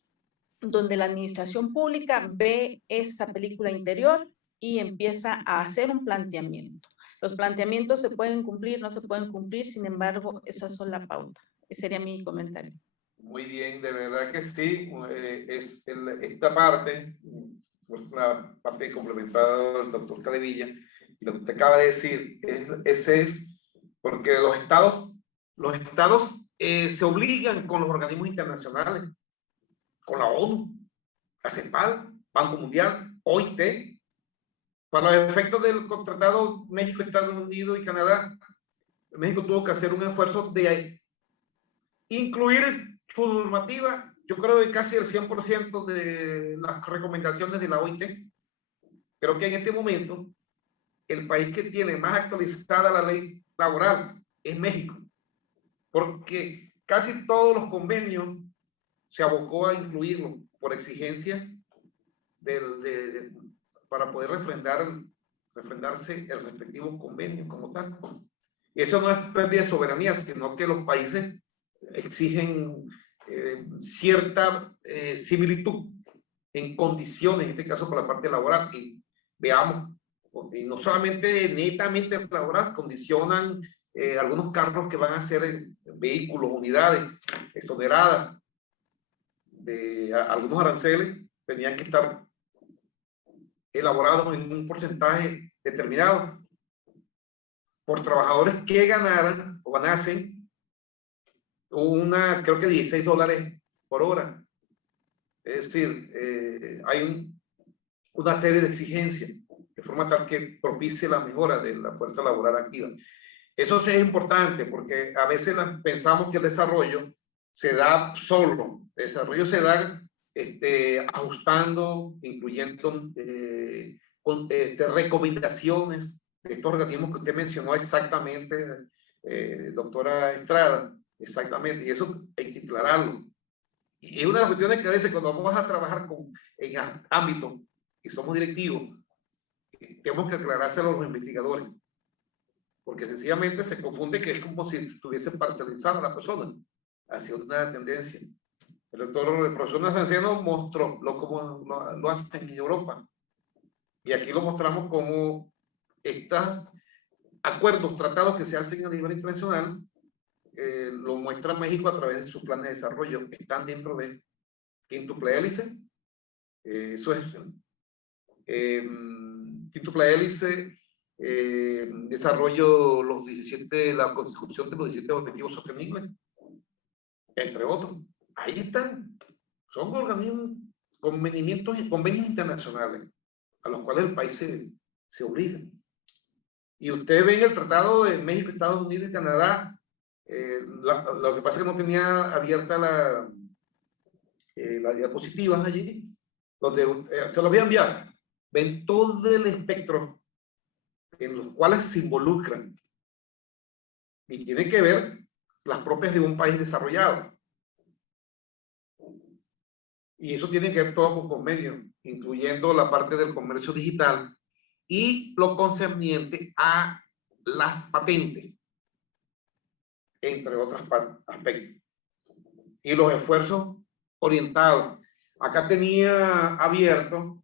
donde la administración pública ve esa película interior y empieza a hacer un planteamiento. Los planteamientos se pueden cumplir, no se pueden cumplir, sin embargo, esas son la pauta. Ese sería mi comentario. Muy bien, de verdad que sí. Esta parte, una parte complementada del doctor Cadevilla, y lo que te acaba de decir, ese es porque los estados se obligan con los organismos internacionales, con la ONU, la CEPAL, Banco Mundial, OIT, para los efectos del Tratado México, Estados Unidos y Canadá. México tuvo que hacer un esfuerzo de incluir su normativa, yo creo que casi el 100% de las recomendaciones de la OIT. Creo que en este momento el país que tiene más actualizada la ley laboral es México, porque casi todos los convenios se abocó a incluirlo por exigencia para poder refrendarse el respectivo convenio como tal. Eso no es pérdida de soberanía, sino que los países exigen cierta similitud en condiciones, en este caso por la parte laboral, y veamos, y no solamente netamente laboral, condicionan algunos carros que van a ser vehículos, unidades exoneradas de algunos aranceles, tenían que estar elaborados en un porcentaje determinado por trabajadores que ganaran o ganasen creo que $16 por hora. Es decir, hay una serie de exigencias de forma tal que propicie la mejora de la fuerza laboral activa. Eso sí es importante porque a veces pensamos que el desarrollo se da solo. El desarrollo se da ajustando, incluyendo recomendaciones de estos organismos que usted mencionó exactamente, doctora Estrada, exactamente, y eso hay que aclararlo. Y es una de las cuestiones que a veces cuando vamos a trabajar en ámbitos y somos directivos, tenemos que aclarárselo a los investigadores, porque sencillamente se confunde que es como si estuviese parcializada la persona hacia una tendencia. El profesor Nazanciano mostró cómo lo hacen en Europa. Y aquí lo mostramos como estos acuerdos, tratados que se hacen a nivel internacional, lo muestra México a través de sus planes de desarrollo, que están dentro de quíntuple hélice. Eso es quíntuple hélice, desarrollo la consecución de los 17 objetivos sostenibles, entre otros. Ahí están. Son organismos, convenimientos y convenios internacionales a los cuales el país se obliga. Y usted ve en el Tratado de México, Estados Unidos y Canadá, lo que pasa es que no tenía abierta las diapositivas allí, donde se los voy a enviar. Ven todo el espectro en los cuales se involucran y tienen que ver las propias de un país desarrollado. Y eso tiene que ver todo con convenios, incluyendo la parte del comercio digital y lo concerniente a las patentes, entre otros aspectos. Y los esfuerzos orientados. Acá tenía abierto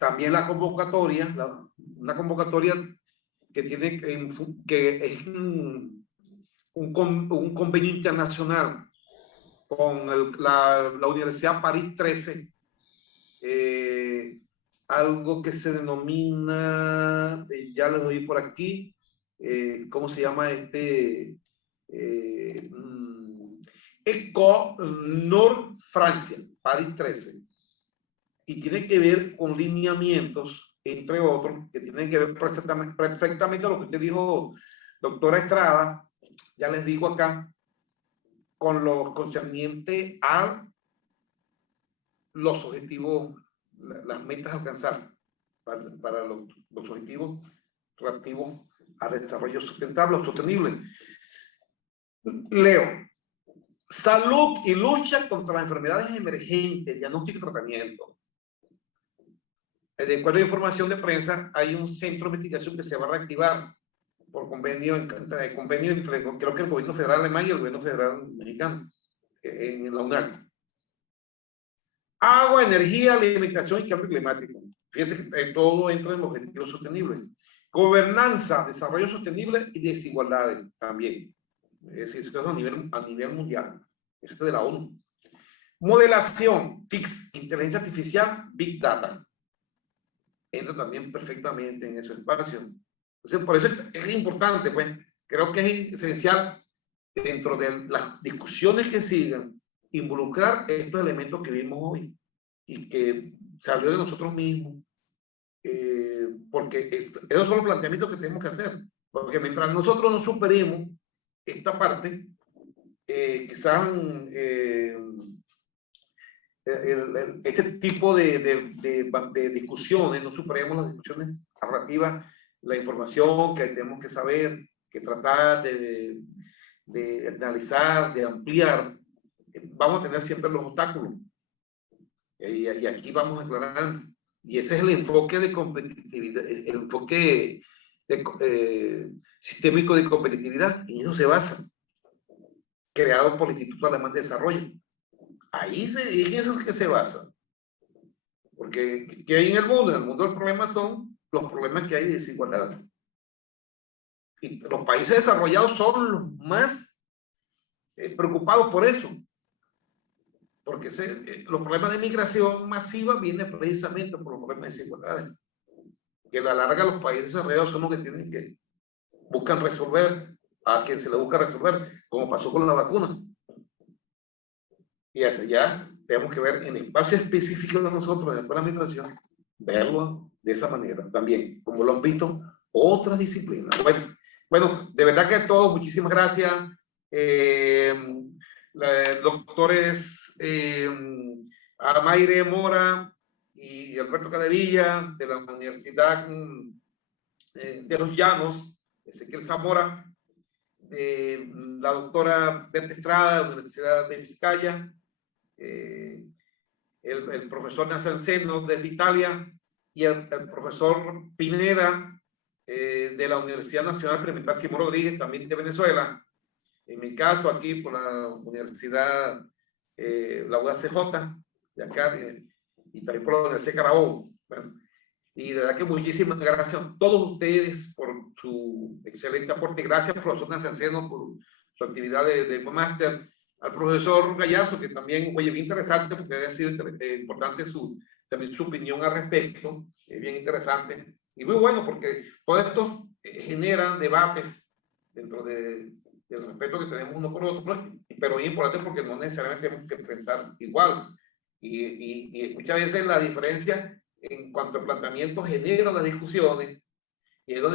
también la convocatoria, una convocatoria que tiene que es un convenio internacional con la Universidad París 13, algo que se denomina, ya les doy por aquí, ¿cómo se llama ECO Nord Francia, París 13? Y tiene que ver con lineamientos, entre otros, que tienen que ver perfectamente lo que usted dijo, doctora Estrada, ya les digo acá, con lo concerniente a los objetivos, las metas a alcanzar para los objetivos relativos al desarrollo sustentable o sostenible. Leo, salud y lucha contra las enfermedades emergentes, diagnóstico y tratamiento. De acuerdo a información de prensa, hay un centro de investigación que se va a reactivar por convenio entre, creo que el gobierno federal alemán y el gobierno federal mexicano, en la UNAM. Agua, energía, alimentación y cambio climático. Fíjense que todo entra en los objetivos sostenibles. Gobernanza, desarrollo sostenible y desigualdades también. Es decir, esto es a nivel mundial. Esto es de la ONU. Modelación, TICS, inteligencia artificial, Big Data. Entra también perfectamente en ese espacio. Entonces, por eso es importante, pues, creo que es esencial dentro de las discusiones que sigan, involucrar estos elementos que vimos hoy y que salió de nosotros mismos, porque esos son los planteamientos que tenemos que hacer, porque mientras nosotros no superemos esta parte, quizás este tipo de discusiones, no superemos las discusiones narrativas, la información que tenemos que saber, que tratar de analizar, de ampliar, vamos a tener siempre los obstáculos. Y aquí vamos aclarando. Y ese es el enfoque de competitividad, el enfoque sistémico de competitividad. En eso se basa, creado por el Instituto Alemán de Desarrollo. En eso es que se basa. Porque ¿qué hay en el mundo? En el mundo los problemas son los problemas que hay de desigualdad. Y los países desarrollados son los más preocupados por eso. Porque los problemas de migración masiva vienen precisamente por los problemas de desigualdad. Que a la larga los países desarrollados son los que buscan resolver, a quien se le busca resolver, como pasó con la vacuna. Y hacia allá tenemos que ver en el espacio específico de nosotros, en la administración, verlo de esa manera también, como lo han visto otras disciplinas. Bueno, de verdad que a todos, muchísimas gracias. Doctores Amaire Mora y Alberto Cadevilla de la Universidad de los Llanos, Ezequiel Zamora, de la doctora Berta Estrada de la Universidad de Vizcaya, el profesor Nazanceno de Italia y el profesor Pineda de la Universidad Nacional Experimental Simón Rodríguez, también de Venezuela. En mi caso, aquí por la Universidad, la UACJ, de acá, y también por la Universidad de Carabobo. Bueno, y de verdad que muchísimas gracias a todos ustedes por su excelente aporte. Gracias, profesor Nazanceno, por su actividad de máster. Al profesor Gallardo, que también, oye, bien interesante, porque ha sido importante también su opinión al respecto, bien interesante. Y muy bueno, porque todo esto genera debates dentro del respeto que tenemos uno por otro, pero es importante porque no necesariamente tenemos que pensar igual. Y muchas veces la diferencia en cuanto al planteamiento genera las discusiones, y es donde